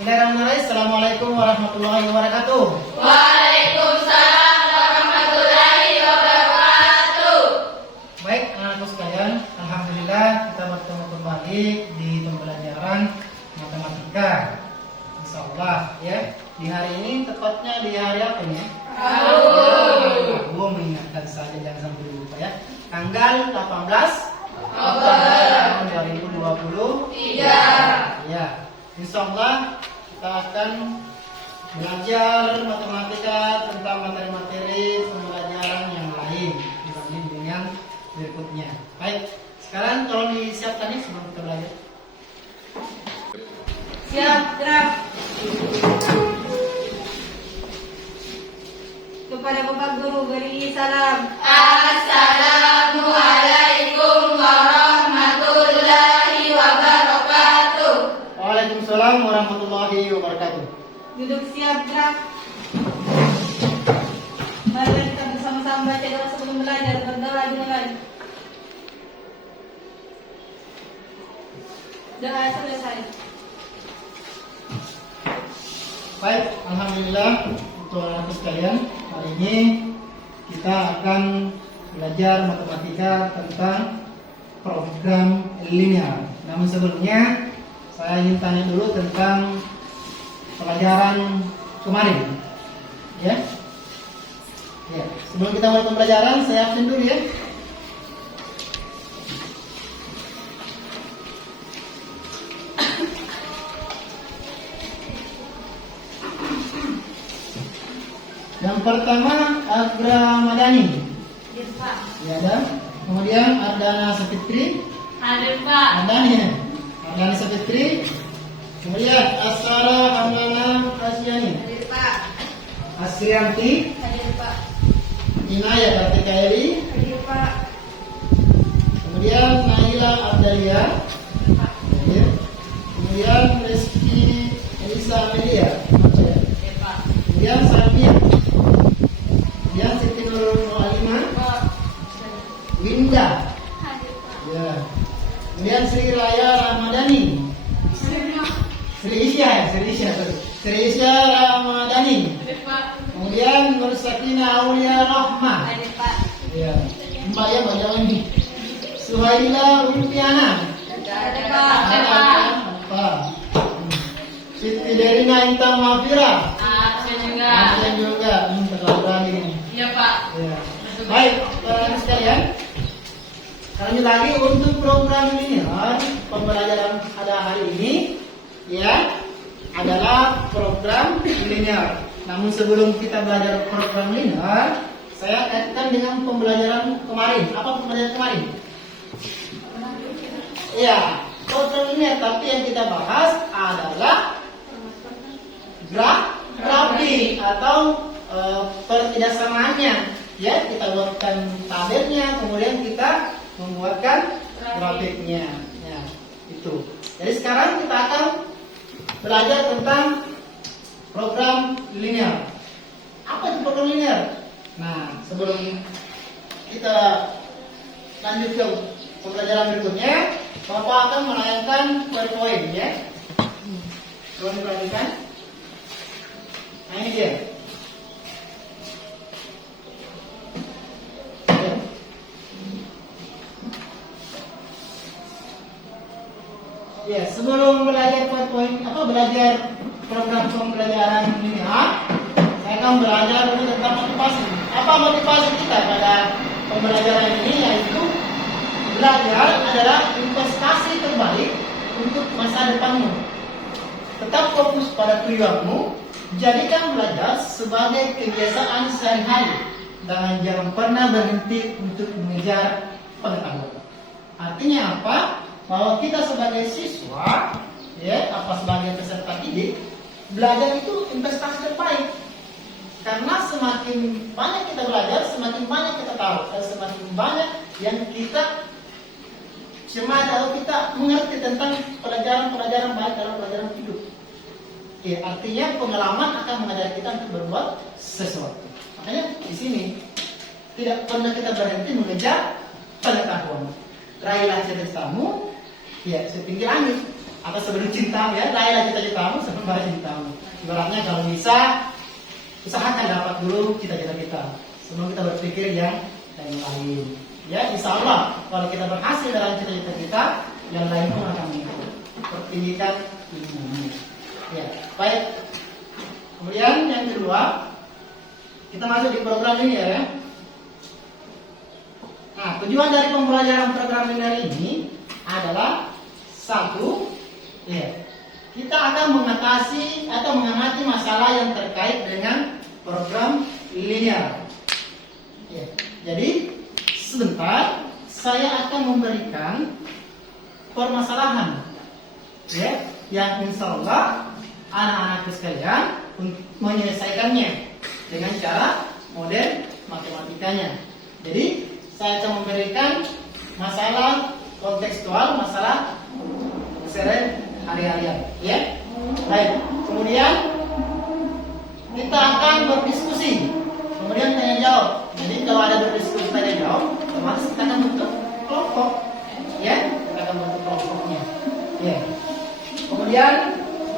Bismillahirrahmanirrahim. Assalamualaikum warahmatullahi wabarakatuh. Waalaikumsalam warahmatullahi wabarakatuh. Baik, anak-anakku sekalian, alhamdulillah kita bertemu kembali di pembelajaran matematika. Insyaallah ya. Di hari ini tepatnya di hari apa nih? Rabu. Mengingatkan saja jangan sampai lupa ya. Tanggal 18 Oktober tahun 2023. Ya. Insyaallah kita akan belajar matematika tentang materi-materi pembelajaran yang lain dibanding dengan berikutnya. Baik, sekarang tolong disiapkan nih sebelum kita belajar. Siap, gerak. Kepada Bapak Guru beri salam. Assalamualaikum warahmatullahi wabarakatuh. Waalaikumsalam warahmatullahi wabarakatuh. Duduk siap, gerak. Mari kita bersama-sama baca doa sebelum belajar. Berdoa dimulai. Doa selesai. Baik, alhamdulillah untuk anak-anak sekalian, hari ini kita akan belajar matematika tentang program linear. Namun sebelumnya saya ingin tanya dulu tentang pelajaran kemarin. Ya. Ya, sebelum kita mulai pembelajaran, saya absen dulu ya. Yang pertama Agra Madani. Hadir, Pak. Ya ada. Kemudian Ardana Sapitri. Hadir, Pak. Ada nih. Ardana Sapitri. Kemudian Asara Hamlana Asyani. Hadir, Pak. Asrianti. Hadir, Pak. Inaya Kartikairi. Hadir, Pak. Kemudian Naila Abdalia. Hadir, Pak. Ya. Kemudian Rizky Elisa Amelia. Hadir, Pak. Kemudian Samia. Kemudian Siti Nurul Mu'alimah. Pak. Winda. Hadir, Pak. Ya. Kemudian Sri Raya Ramadhani. Hadir, Pak. Sri Isya Ramadhani. Hadir, Pak. Kemudian Nur Sakina Aulia Rahma. Hadir, Pak. Ya. Mbak ya, Mbak jangan ini. Suhaila Ulfiana. Hadir, Pak. Hadir, Pak. Apa? Siti Derina Intan Mafira. Absen juga. Absen juga. Terlalu ini. Iya, Pak. Ya. Baik, teman sekalian. Lanjut lagi untuk program linear pembelajaran pada hari ini ya adalah program linear. Namun sebelum kita belajar program linear, saya kaitkan dengan pembelajaran kemarin. Apa pembelajaran kemarin? Iya, program linear, tapi yang kita bahas adalah grafik atau pertidaksamaannya. Ya, kita buatkan tabelnya, kemudian kita membuatkan grafiknya. Ya, itu. Jadi sekarang kita akan belajar tentang program linear. Apa itu program linear? Nah, sebelum kita lanjut ke pembelajaran berikutnya, Bapak akan menayangkan PowerPoint ya. Coba diperhatikan. Nah, ini dia. Ya, sebelum belajar PowerPoint, belajar program pembelajaran linear, saya akan belajar dulu tentang motivasi. Apa motivasi kita pada pembelajaran ini? Yaitu belajar adalah investasi terbaik untuk masa depanmu. Tetap fokus pada tujuanmu, jadikan belajar sebagai kebiasaan sehari-hari dan jangan pernah berhenti untuk mengejar pengetahuan. Artinya apa? Bahwa kita sebagai siswa, ya, sebagai peserta didik, belajar itu investasi terbaik. Karena semakin banyak kita belajar, semakin banyak kita tahu, dan semakin banyak yang kita cermati atau kita mengerti tentang pelajaran-pelajaran baik dalam pelajaran hidup. Ya, artinya pengalaman akan mengajari kita untuk berbuat sesuatu. Makanya di sini tidak pernah kita berhenti mengejar pengetahuan. Raihlah cita-citamu, ya, setinggi langit. atau sebelum cintamu ya, raihlah cita-citamu sebelum baru cintamu. Ibaratnya kalau bisa usahakan dapat dulu cita-cita kita sebelum kita berpikir yang lain. Ya, insya Allah kalau kita berhasil dalam cita-cita kita, yang lain pun akan mengikut. Pertinggikan ilmu. Ya, baik. Kemudian yang kedua, kita masuk di program linear ya. Nah, tujuan dari pembelajaran program linear ini adalah satu, ya, kita akan mengatasi atau mengamati masalah yang terkait dengan program linear. Ya, jadi sebentar saya akan memberikan permasalahan, ya, yang insya Allah anak-anakku sekalian menyelesaikannya dengan cara model matematikanya. Jadi saya akan memberikan masalah kontekstual, masalah sehari-harian, ya. Baik. Kemudian kita akan berdiskusi, kemudian tanya jawab. Jadi kalau ada berdiskusi tanya jawab, otomatis kita akan bentuk kelompok, ya. Kita akan bentuk kelompoknya, ya. Kemudian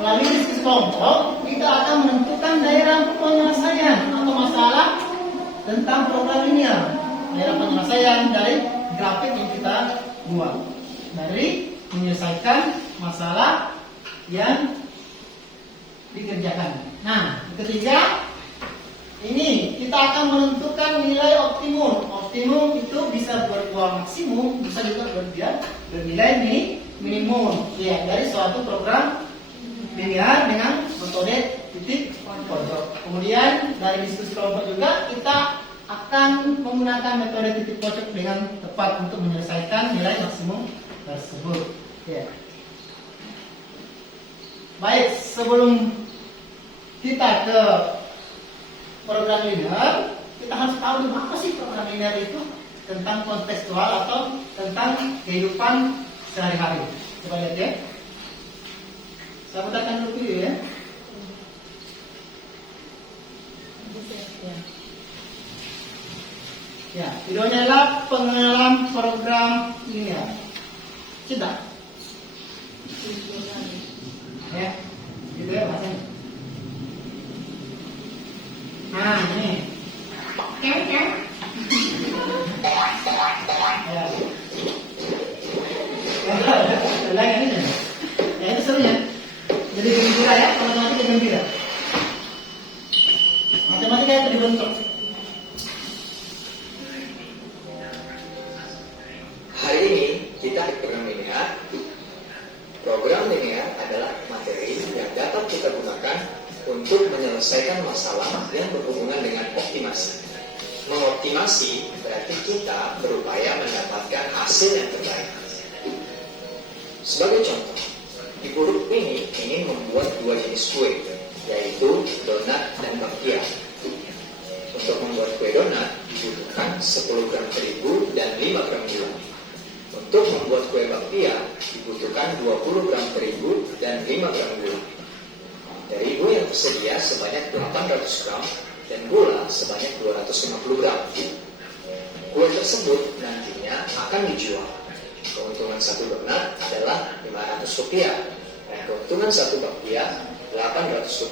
melalui diskusi kelompok kita akan menentukan daerah penyelesaian atau masalah tentang program linear. Daerah penyelesaian dari grafik yang kita buat, dari menyelesaikan masalah yang dikerjakan. Nah, ketiga, ini kita akan menentukan nilai optimum. Optimum itu bisa berbuah maksimum, bisa juga bernilai minimum. Ya, dari suatu program linear dengan metode titik pojok. Kemudian dari diskusi kelompok juga kita akan menggunakan metode titik pojok dengan tepat untuk menyelesaikan nilai maksimum tersebut. Ya. Baik, sebelum kita ke program linear, kita harus tahu dulu apa sih program linear itu, tentang kontekstual atau tentang kehidupan sehari-hari. Coba lihat ya. Saya putarkan dulu video ya. Ya, videonya adalah pengenalan program linear. Cinta. Ya, gitu ya bahasanya. Nah, ini. Ya. Lagi ini. Ya, itu serunya. Jadi gembira ya, matematika gembira. Matematika yang terbentuk. Hari ini kita di program linear. Program linear adalah materi yang dapat kita gunakan untuk menyelesaikan masalah yang berhubungan dengan optimasi. Mengoptimasi berarti kita berupaya mendapatkan hasil yang terbaik. Sebagai contoh, ibu Rukmini ingin membuat 2 jenis kue, yaitu donat dan bakpia. Untuk membuat kue donat dibutuhkan 10 gram terigu dan 5 gram gula. Untuk membuat kue bakpia dibutuhkan 20 gram terigu dan 5 gram gula. Terigu yang tersedia sebanyak 800 gram dan gula sebanyak 250 gram. Kue tersebut nantinya akan dijual. Keuntungan satu donat adalah Rp500 dan keuntungan satu bakpia Rp800.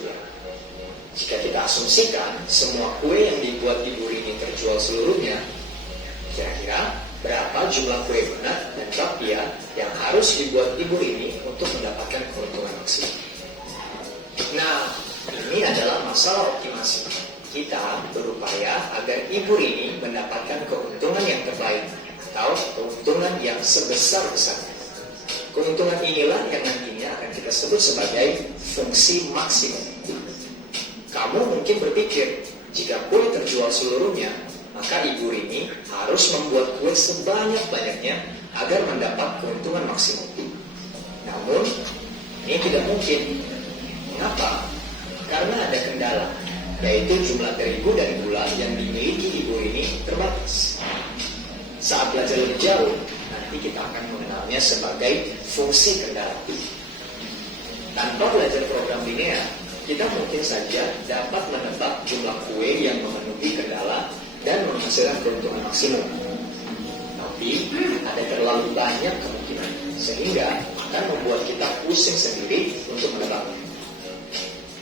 Jika kita asumsikan semua kue yang dibuat ibu ini terjual seluruhnya, kira-kira berapa jumlah kue donat dan bakpia yang harus dibuat ibu ini untuk mendapatkan keuntungan maksimum? Nah, ini adalah masalah optimasi. Kita berupaya agar ibu ini mendapatkan keuntungan yang terbaik atau keuntungan yang sebesar-besarnya. Keuntungan inilah yang nantinya akan kita sebut sebagai fungsi maksimum. Kamu mungkin berpikir, jika kue terjual seluruhnya, maka ibu ini harus membuat kue sebanyak-banyaknya agar mendapat keuntungan maksimum. Namun, ini tidak mungkin. Mengapa? Karena ada kendala, yaitu jumlah terigu dan gula yang dimiliki ibu ini terbatas. Saat belajar lebih jauh, nanti kita akan mengenalnya sebagai fungsi kendala. Tanpa belajar program linear, kita mungkin saja dapat menebak jumlah kue yang memenuhi kendala dan menghasilkan keuntungan maksimum. Tapi ada terlalu banyak kemungkinan, sehingga akan membuat kita pusing sendiri untuk menebaknya.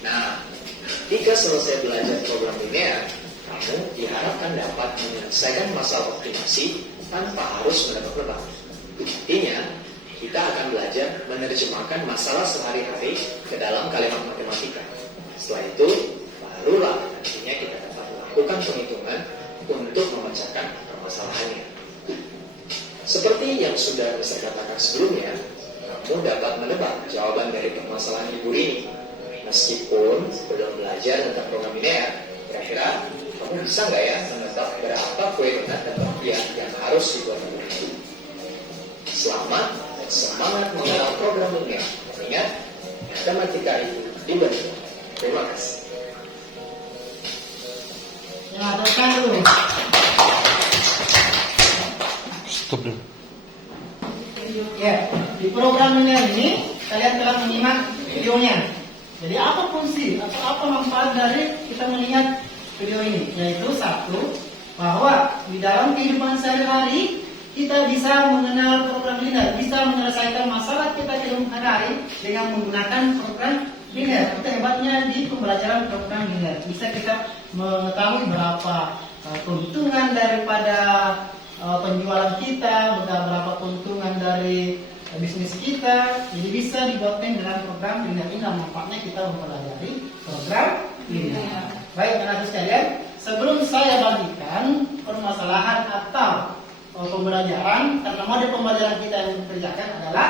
Nah, ketika selesai belajar program linear, kamu diharapkan dapat menyelesaikan masalah optimasi tanpa harus menebak-nebak. Artinya, kita akan belajar menerjemahkan masalah sehari-hari ke dalam kalimat matematika. Setelah itu, barulah nantinya kita dapat melakukan penghitungan untuk memecahkan permasalahannya. Seperti yang sudah saya katakan sebelumnya, kamu dapat menebak jawaban dari permasalahan Ibu Rini. Meskipun belum belajar tentang program linear, kira-kira kamu bisa nggak ya menebak berapa kue donat dan bakpia yang harus dibuat Ibu Rini? Selamat dan semangat mengenal program linear. Ingat, matematika itu dibentuk. Terima kasih. Ya, teruskan dulu. Stop dulu. Ya, di program linear ini kalian telah menyimak videonya. Jadi apa fungsi atau apa manfaat dari kita melihat video ini? Yaitu satu, bahwa di dalam kehidupan sehari-hari kita bisa mengenal program linear, bisa menyelesaikan masalah kita kehidupan sehari-hari dengan menggunakan program linear. Itu hebatnya di pembelajaran program linear. Bisa kita mengetahui berapa keuntungan daripada penjualan kita, berapa keuntungan dari bisnis kita. Jadi bisa dibuatkan dalam program linear. Ini manfaatnya kita mempelajari program linear. Baik, anak-anak sekalian, sebelum saya bagikan permasalahan atau pembelajaran, karena model pembelajaran kita yang dikerjakan adalah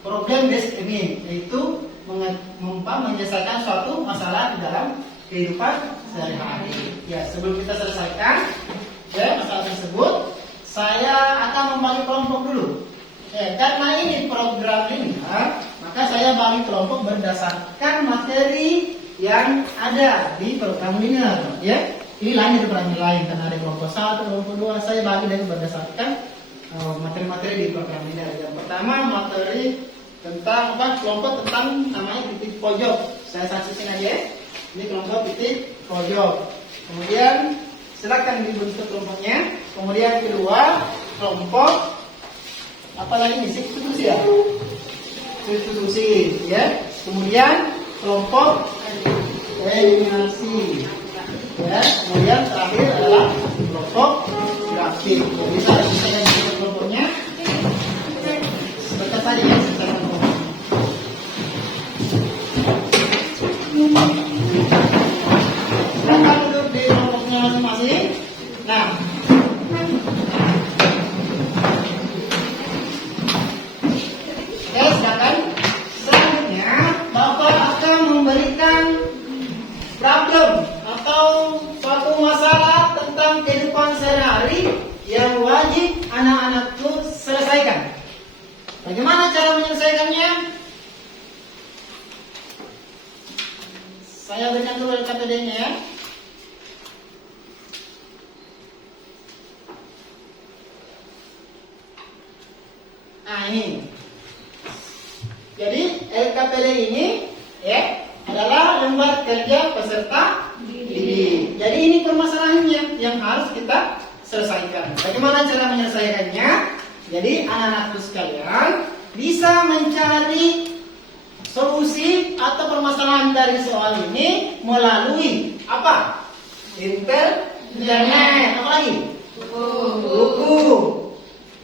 problem based learning, yaitu menyelesaikan suatu masalah di dalam kehidupan sehari-hari. Ya, sebelum kita selesaikan masalah tersebut, saya akan membagi kelompok dulu. Karena ini program linear, maka saya bagi kelompok berdasarkan materi yang ada di program linear. Ya, ini lain dari lain karena ada kelompok 1, kelompok 2. Saya bagi dari berdasarkan materi-materi di program linear. Yang pertama materi tentang kelompok tentang namanya titik pojok. Saya saksikan aja. Ini kelompok titik pojok. Kemudian silakan dibentuk kelompoknya. Kemudian kedua kelompok apa lagi nih? Substitusi ya. Substitusi ya. Kemudian kelompok eliminasi. Ya. Kemudian terakhir adalah kelompok grafik. Bisa saya bentuk kelompoknya. Sebentar saja ya. Silakan duduk di kelompoknya masing-masing. Nah, silakan. Selanjutnya, Bapak akan memberikan problem atau suatu masalah tentang kehidupan sehari-hari yang wajib anak-anakku selesaikan. Bagaimana cara menyelesaikannya? Saya berikan dulu LKPD-nya ya. Nah, ini. Jadi LKPD ini ya adalah lembar kerja peserta didik. Jadi ini permasalahannya yang harus kita selesaikan. Bagaimana cara menyelesaikannya? Jadi anak-anakku sekalian bisa mencari solusi atau permasalahan dari soal ini melalui apa? Internet. Apa lagi? Buku.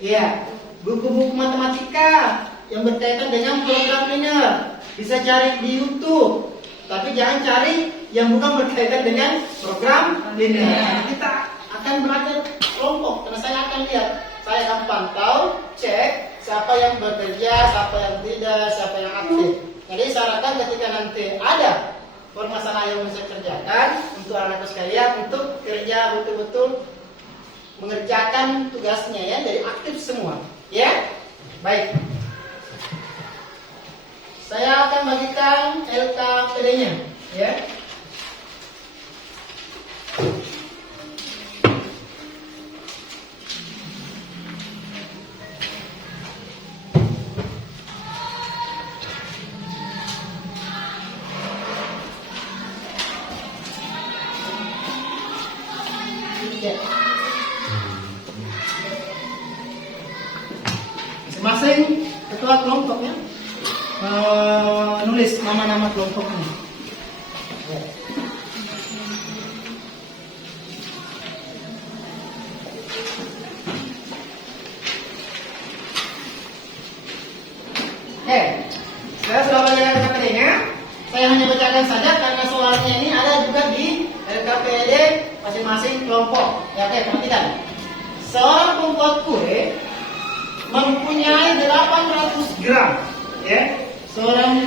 Ya, buku-buku matematika yang berkaitan dengan program linear. Bisa cari di YouTube. Tapi jangan cari yang bukan berkaitan dengan program linear. Kita akan belajar kelompok. Karena saya akan lihat, saya akan pantau, cek siapa yang bekerja, siapa yang tidak, siapa yang aktif. Jadi sarankan ketika nanti ada permasalahan yang bisa kerjakan untuk anak-anak sekalian untuk kerja betul-betul mengerjakan tugasnya ya, jadi aktif semua. Ya, baik. Saya akan bagikan LKPD-nya, ya. Masing-masing ketua ketua kelompoknya nulis nama-nama kelompoknya. Oke, saya sudah bacakan LKPD-nya. Saya hanya bacakan saja karena soalnya ini ada juga di LKPD masing-masing kelompok. Ya, oke, perhatikan. Seorang pembuat kue mempunyai 800 gram, ya. Seorang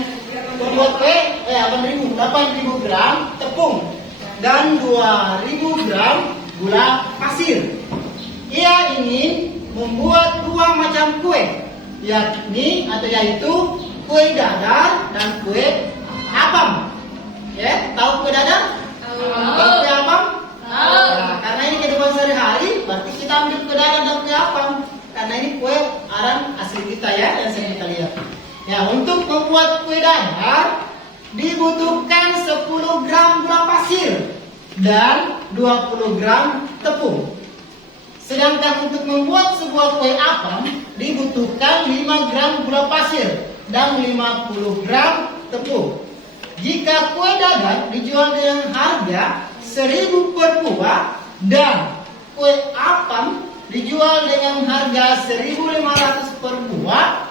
pembuat kue 8.000 gram tepung dan 2.000 gram gula pasir. Ia ingin membuat 2 macam kue, yaitu kue dadar dan kue apam. Ya, tahu kue dadar? Tahu kue apam? Nah, karena ini kehidupan sehari-hari, berarti kita ambil kue dadar dan kue apam. Karena ini kue arang asli kita ya, yang sering kita lihat. Ya, untuk membuat kue dadar dibutuhkan 10 gram gula pasir dan 20 gram tepung. Sedangkan untuk membuat sebuah kue apam dibutuhkan 5 gram gula pasir dan 50 gram tepung. Jika kue dadar dijual dengan harga 1.000 per buah dan kue apam dijual dengan harga 1.500 per buah,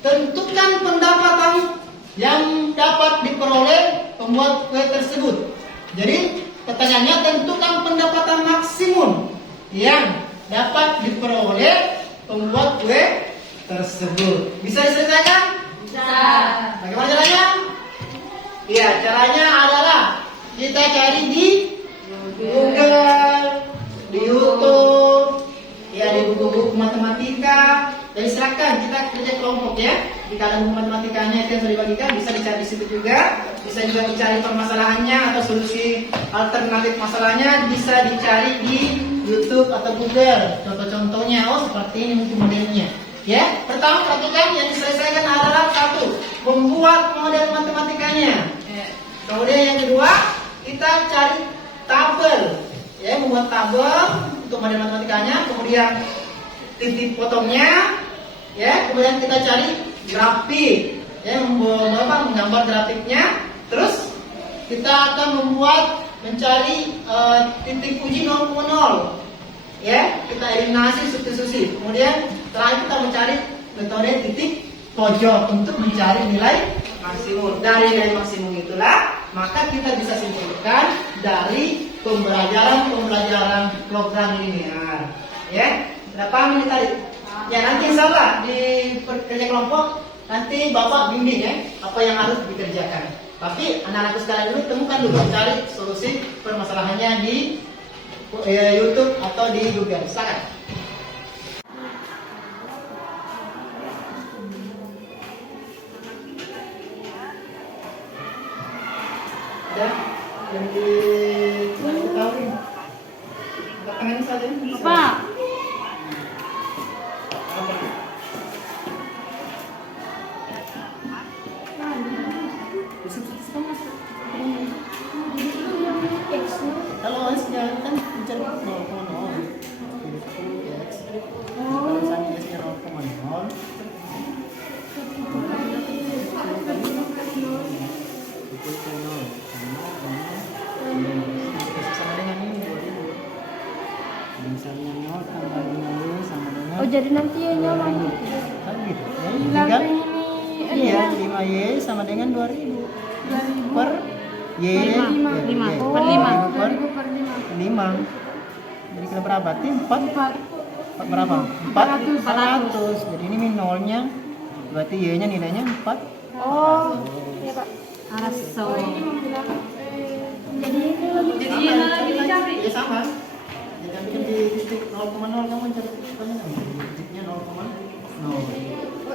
tentukan pendapatan yang dapat diperoleh pembuat kue tersebut. Jadi pertanyaannya, tentukan pendapatan maksimum yang dapat diperoleh pembuat kue tersebut. Bisa diselesaikan? Bisa. Bagaimana caranya? Iya, caranya adalah kita cari di Google, di YouTube, ya di buku-buku matematika. Jadi silakan kita kerja kelompok ya. Jika ada buku matematikanya itu yang sudah dibagikan, bisa dicari di situ juga. Bisa juga dicari permasalahannya atau solusi alternatif masalahnya, bisa dicari di YouTube atau Google. Contoh-contohnya, seperti ini mungkin modelnya. Ya, pertama perhatikan yang diselesaikan adalah 1, membuat model matematikanya. Kemudian yang kedua, kita cari tabel. Ya, membuat tabel untuk model matematikanya. Kemudian titik potongnya. Ya, kemudian kita cari grafik. Ya, menggambar grafiknya. Terus kita akan mencari titik uji 0,0. Ya, kita eliminasi substitusi. Kemudian terakhir kita mencari metode titik pojok untuk mencari nilai maksimum. Dari nilai maksimum itulah maka kita bisa simpulkan dari pembelajaran program linear. Ya, berapa menit tadi? Ya, nanti insyaallah di kerja kelompok nanti Bapak bimbing ya apa yang harus dikerjakan. Tapi anak-anakku sekalian dulu temukan dulu, cari solusi permasalahannya di YouTube atau di Google. Silakan. Ada yang diketahui? Angkat tangan saja. Bapak. Kalau S-nya kan mencari 0,0 jadi 10x. Kalau misalnya S-nya 0,0 itu 0 sama dengan ini 2000. Misalnya 0 tambah 50 sama dengan Jadi nanti ya nyolong. kan gitu. Ya, Hilang tinggal ini. iya 5y sama dengan 2000 per y 5 per 5 per 5. 5. Jadi kita berapa? 4 berapa? 400. Jadi ini nolnya berarti y-nya nilainya 4. Oh, iya Pak. Araso. Jadi yang lagi dicari. Ya sama. Jangan bikin di titik 0,0 kamu cari titiknya 0,0. Oh,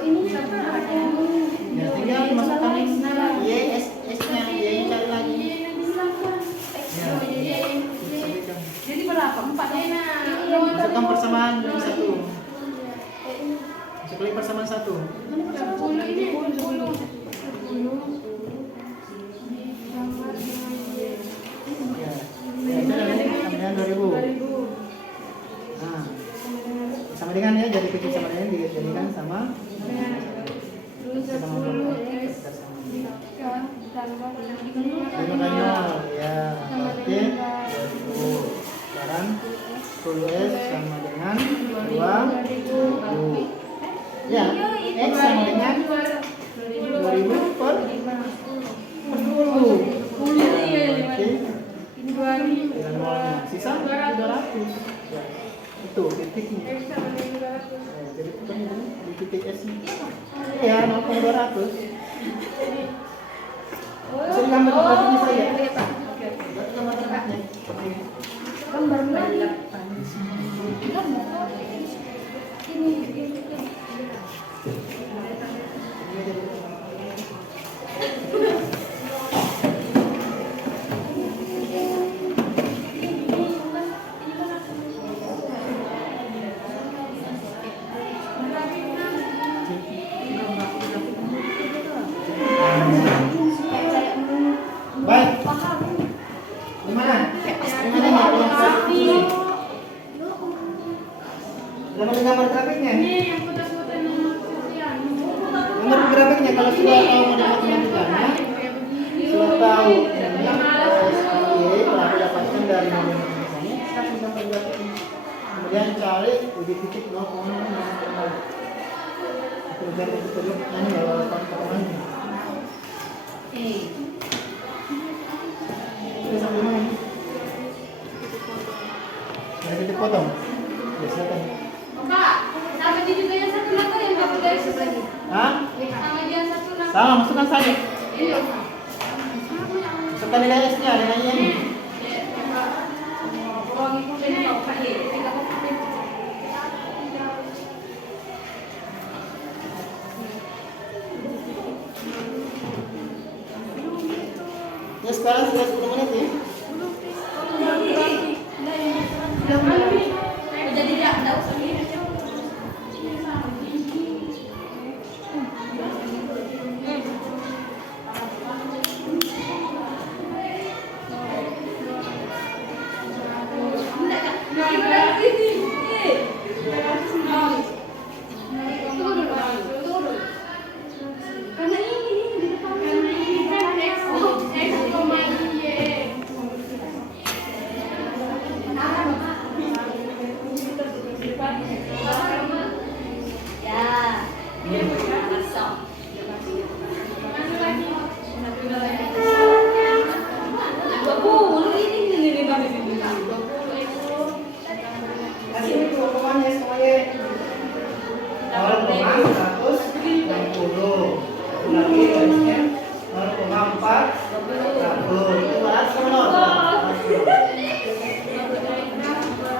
ini siapa? Ya tinggal masukkan y s-nya, y-nya cari lagi. Ya. Jadi berapa? 4 ya. Masukkan persamaan yang 1. Masuk lagi persamaan 1. 10 ini. Ya. Ya, itu sama dengan 2000. Nah, sama dengan ya, jadi kecil sama dengan dijadikan sama 10S sama dengan 2000. Ya, X sama dengan 2000 per 10. Oke. Dan nolnya. Sisa 200. Ya, itu titiknya. Jadi ketemu di titik S nya. Ya, 0,200. Bisa digambar grafiknya saya. Gambar grafiknya. Gambar ini. Baik. Gimana? Gimana nih? Gambar grafiknya. Gambar grafiknya kalau sudah tahu model matematikanya, sudah tahu telah didapatkan dari model matematikanya, kasih gambar grafiknya. Kemudian cari di titik 0,0. Itu dari titik ini ya pertemuannya. Terus sampai mana? Dari titik potong. Ya, silakan. Pak, sama dia juga yang satu nama yang dapat dari lagi. Hah? Sama dia yang satu nama. Sama, masukkan saja. Iya. Masukkan nilai S-nya, nilainya ini. Orang itu dia tahu Pak ya. Ya sekarang sudah 10 menit ya. Jadi dia enggak usah ini. Karena ini di depan Kasih ini pokoknya semuanya. 0,160. Lagi garisnya 0,4. Itu bahas sama nol.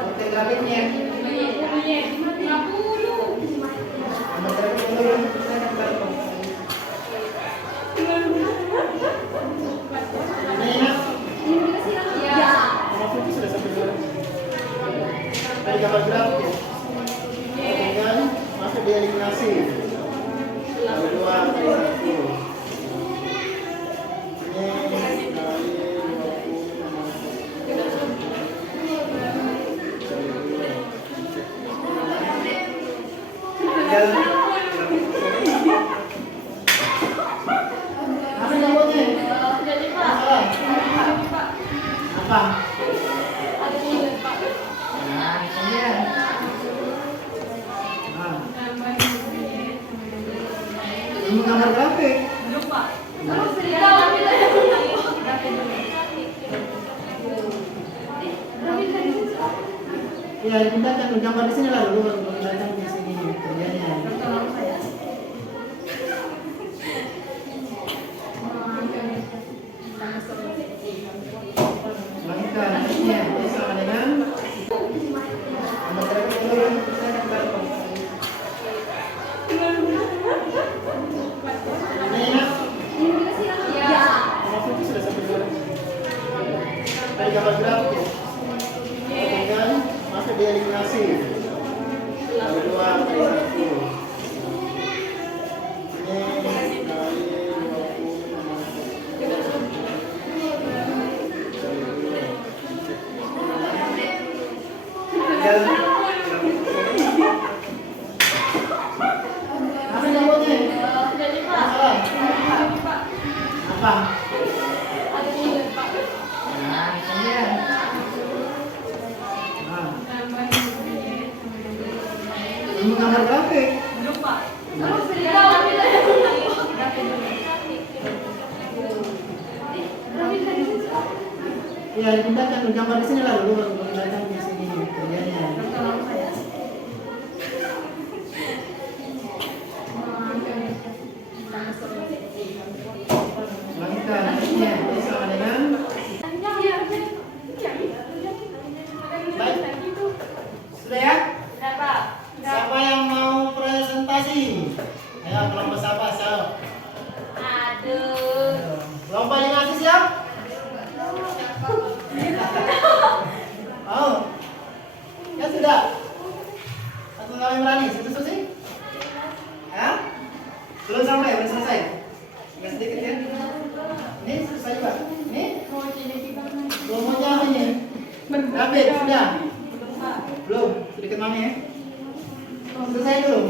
Oke, grafiknya. Gambar grafik dulu. Ini enak. Grafik sudah sampai dulu. Dari gambar grafik. Kemudian masuk di eliminasi. Lalu 2 kali 1. Ini kali 20. Apa jawabannya? Masalah? Apa? Nah, kemudian. Nah, ini gambar grafik. Ya, dipindahkan ke gambar di sini lah dulu, baru datang di sini kerjanya. Langkah ini sama dengan gambar grafik dulu. Ini enak. Grafik sudah sampai dulu. Dari gambar grafik. Kemudian masuk di eliminasi. Lalu 2 kali 1. Ini kali 20. Apa jawabannya? Masalah? Apa? Nah, kemudian. Nah, grafik. Belum, Pak. Ya, dipindahkan gambar di sini lah dulu baru datang di sini kerjanya. Langkah ini sama dengan baik. Sudah ya? Siapa yang mau presentasi? Ayo kelompok siapa? Kelompok yang ngasih siap? Oh, ya sudah. Satu kali berani, satu susi? Ya? Belum selesai. Nggak sedikit ya? Ini selesai juga. Ini? Belum mau jawab ini. David, sudah? Belum, sedikit mami ya? Selesai dulu.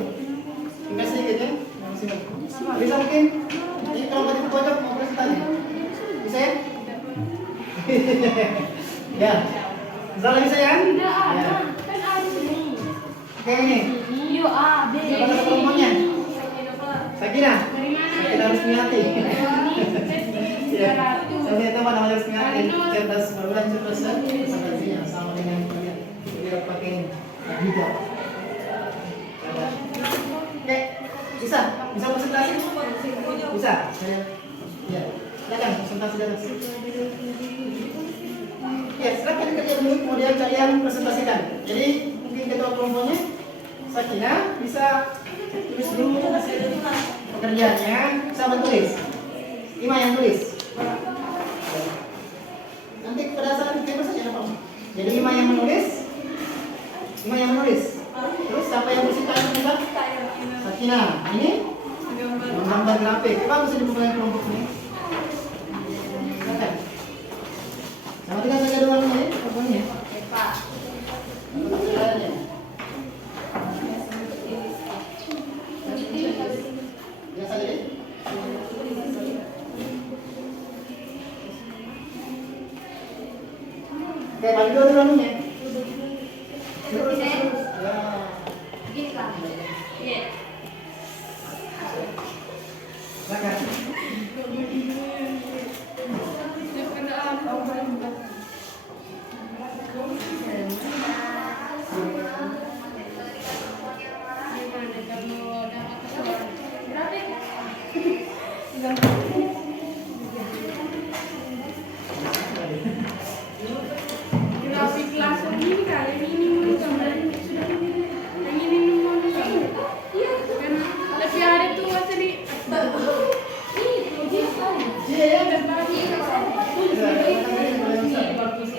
Tinggal sedikit ya? Bisa mungkin? Ini kalau tadi pojok mau presentasi? Bisa ya? Ya. Zala bisa ya? Tidak ada, Ya. kan ada ini. Oke ini. Yuk A, B. Siapa kata kelompoknya? Sakina. Dari mana? Sakina harus hati. Ya. Ini Saya teman namanya harus hati. Cerdas, berbulan cerdas ya. Fantasinya sama dengan kalian. Dia pakai hijab. Oke, bisa presentasi? Bisa. Saya. Ya. Silakan presentasi dari sini. Ya, silakan kerja dulu, kemudian kalian presentasikan. Jadi mungkin ketua kelompoknya Sakina bisa tulis dulu pekerjaannya, sama tulis. Ima yang tulis. Nanti pada saat itu saja Pak. Jadi Ima yang menulis. Terus siapa yang bersihkan juga? Sakina. Ini menggambar grafik. Coba bisa dimulai kelompok ini. Silakan. Sama dengan saja dua ini, pokoknya. Biasa saja deh. Oke, bagi dua dulu anunya. Ya. Silakan. grafik langsung ini kali ini mau gambar sudah yang ini mau iya kan tapi ada tuh asli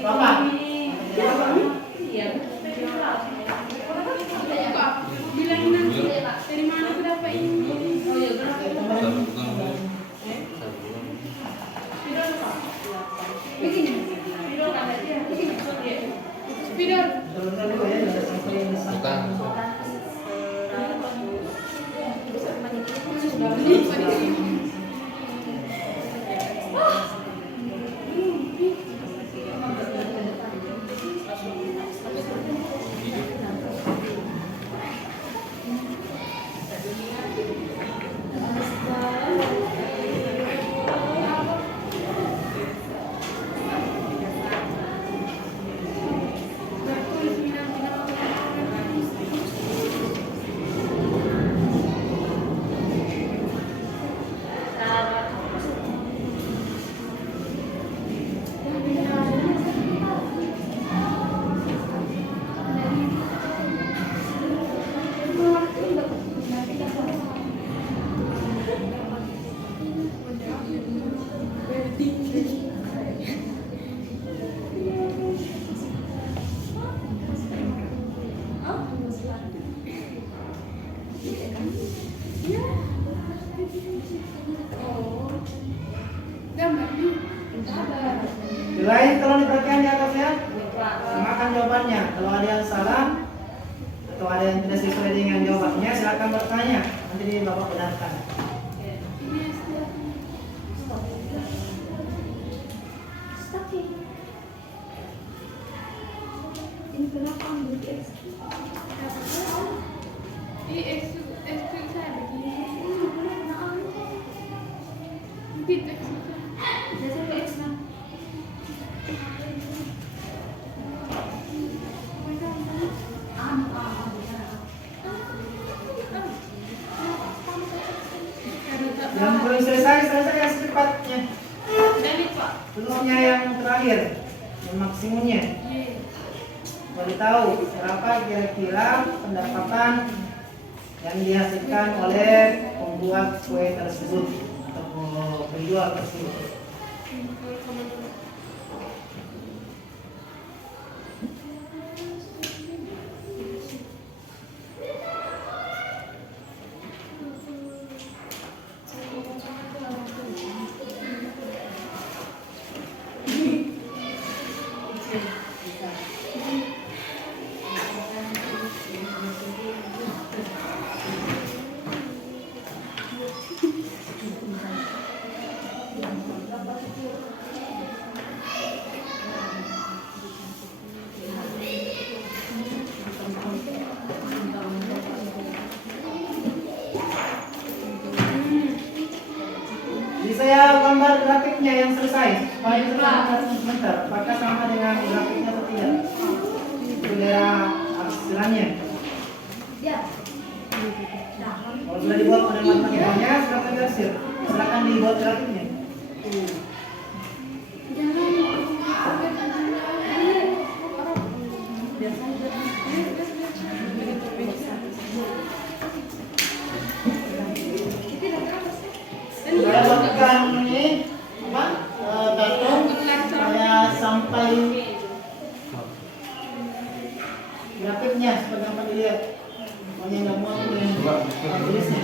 Bapak. bilangin nanti dari mana aku dapat ini spidol Selain kalau diperhatikan di atasnya, samakan jawabannya. Kalau ada yang salah atau ada yang tidak sesuai dengan jawabannya, silakan bertanya. Nanti di Bapak benarkan. ini kenapa ambil Gitu. Biasanya X nah. Yang belum selesai yang secepatnya. Dari Pak. Terusnya yang terakhir, yang maksimumnya. Iya. Boleh tahu berapa kira-kira pendapatan yang dihasilkan oleh pembuat kue tersebut atau penjual tersebut. Jadi saya gambar grafiknya yang selesai supaya kita lihat sebentar apakah sama dengan grafiknya atau tidak. Itu dia hasilannya. Ya. Kalau sudah dibuat pada matematikanya, silakan dihasil. Silakan dibuat grafiknya. Saya buatkan ini apa? Karton saya sampai grafiknya supaya gampang dilihat. Pokoknya nggak muat dengan tulisnya.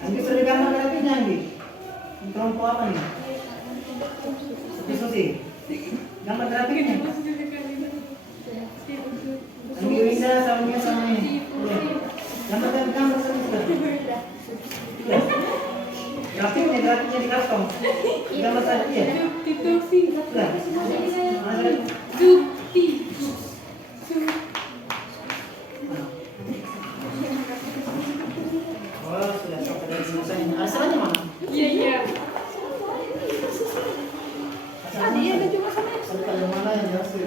Anggi sudah gambar grafiknya Anggi. Kelompok apa nih? Susi. Gambar grafiknya. Anggi Winda sama ini. Gambar sudah. Grafiknya di karton. Gambar tadi ya. Sudah. Oh, sudah sampai dari selesai. Asalnya mana? Iya. Asalnya yang mana yang dihasil?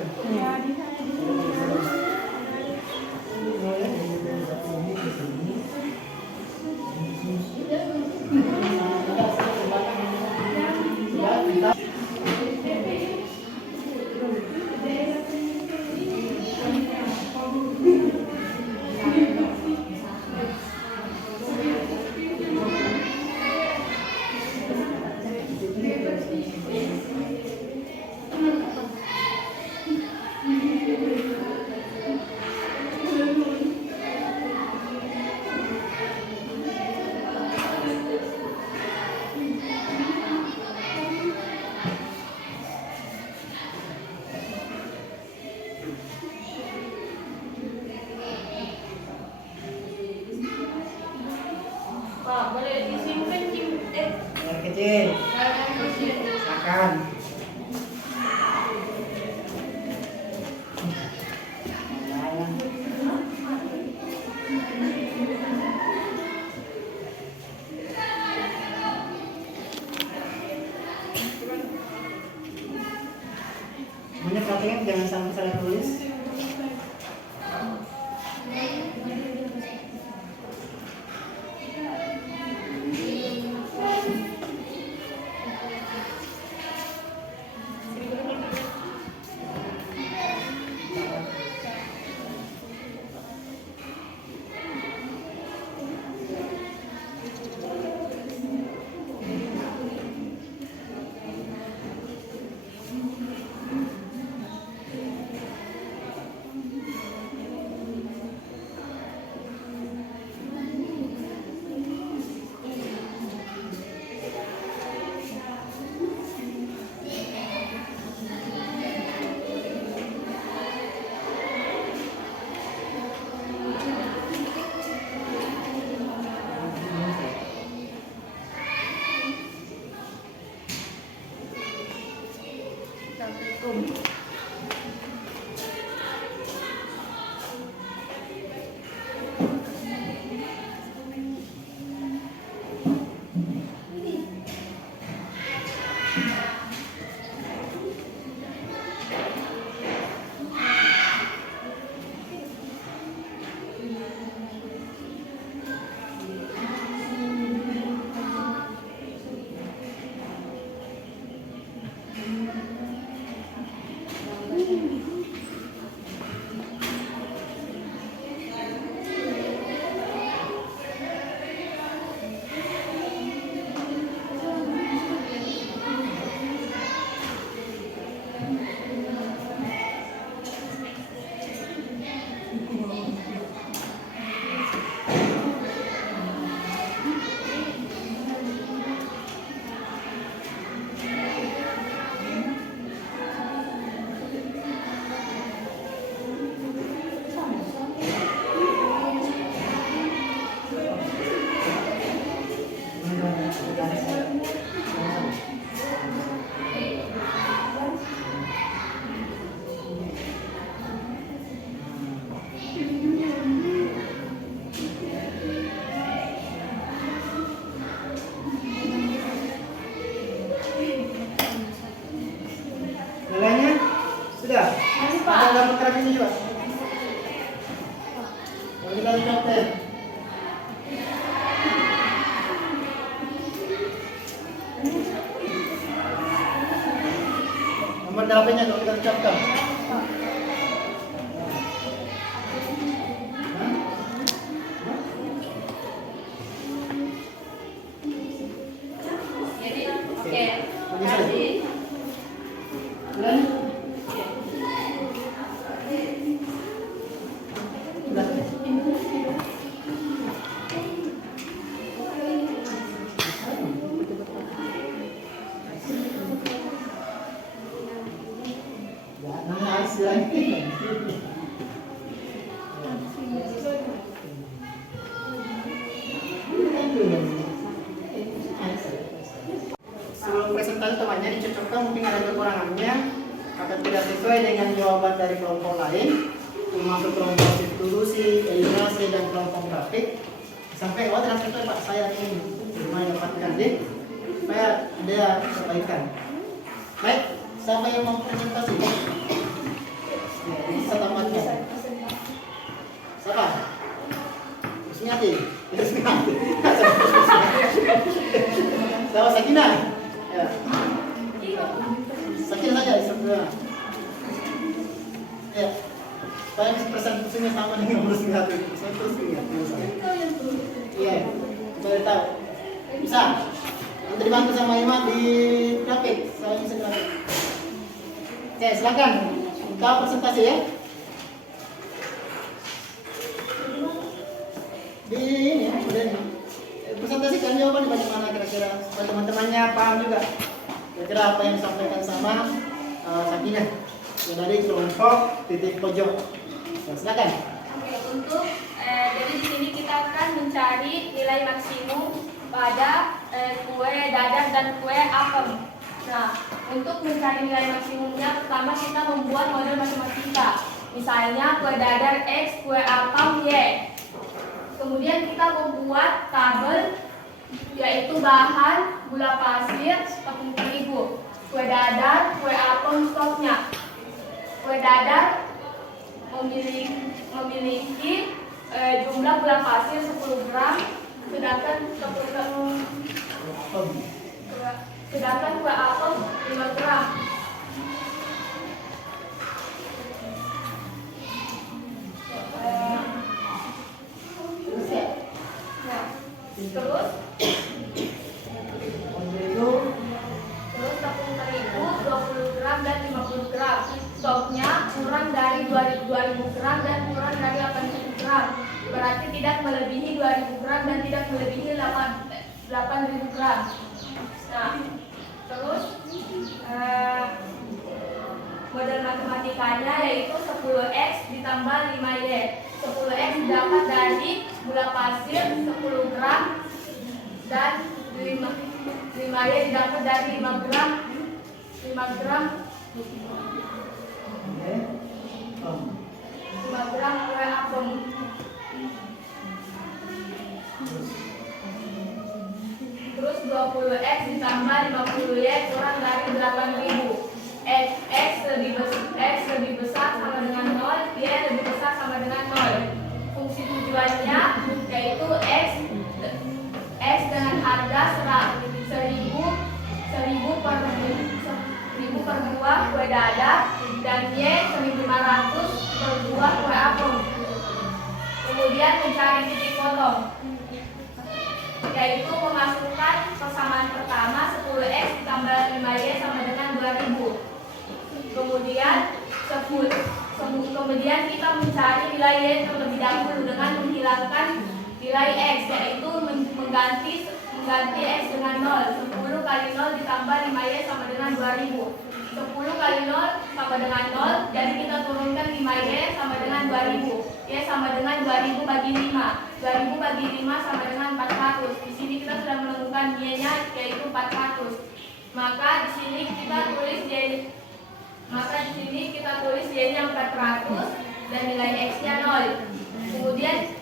Pak, boleh disimpan Yang kecil. Akan. Semuanya perhatikan jangan sampai salah tulis. Nilainya sudah. Ada dapat terakhirnya juga. Kalau kita captain. Nomor HP-nya kalau kita ucapkan. Jadi, oke. Kasih. Dan sudah. Ya, nangis lagi. Sebelum presentasi temannya dicocokkan mungkin ada kekurangannya atau tidak sesuai dengan jawaban dari kelompok lain, termasuk kelompok situasi, eliminasi dan kelompok grafik. Sampai transfer Pak saya ingin lumayan dapatkan deh supaya ada perbaikan. Baik, siapa yang mau presentasi? Ya, bisa tamatkan. Siapa? Kusmiati. Kusmiati. Sama Sakina. Ya. Sakina saja sebenarnya. Ya. Supaya presentasinya sama dengan Kusmiati. Saya terus ingat. Iya. Boleh tahu. Bisa. Nanti dibantu sama Iman di grafik. Saya bisa grafik. Oke, silakan. Kita presentasi ya. Di ini ya, udah ini. Presentasikan jawaban bagaimana kira-kira supaya teman-temannya paham juga kira-kira apa yang disampaikan sama Sakina ya, dari kelompok titik pojok. Ya, silakan. Oke, untuk jadi di sini kita akan mencari nilai maksimum pada kue dadar dan kue apem. Nah, untuk mencari nilai maksimumnya, pertama kita membuat model matematika. Misalnya kue dadar X, kue apem Y. Kemudian kita membuat tabel, yaitu bahan, gula pasir, tepung terigu, kue dadar, kue apem stoknya. Kue dadar memiliki jumlah gula pasir 10 gram, sedangkan kue apem 5 gram. Terus tepung terigu 20 gram dan 50 gram. Stoknya kurang dari 2000 gram dan kurang dari 8000 gram. Berarti tidak melebihi 2000 gram dan tidak melebihi 8000 gram. Nah, terus model matematikanya yaitu 10x ditambah 5y. 10x didapat dari gula pasir 10 gram dan 5y didapat dari 5 gram Oke. 5 gram kue apem. Terus 20x ditambah 50y kurang dari 8.000. X lebih besar sama dengan 0, Y lebih besar sama dengan 0. Fungsi tujuannya yaitu X dengan harga 1000 per buah kue dadar dan Y 1500 per buah kue apem. Kemudian mencari titik potong, yaitu memasukkan persamaan pertama 10x ditambah 5y sama dengan 2000. Kemudian kita mencari nilai y terlebih dahulu dengan menghilangkan nilai x, yaitu mengganti x dengan 0. 10 kali 0 ditambah 5y sama dengan 2000. 10 kali 0 sama dengan 0, jadi kita turunkan 5y sama dengan 2000. Y sama dengan 2000 bagi 5. 2000 bagi 5 sama dengan 400. Di sini kita sudah menemukan y-nya yaitu 400. Maka di sini kita tulis y-nya 400 dan nilai x-nya 0. Kemudian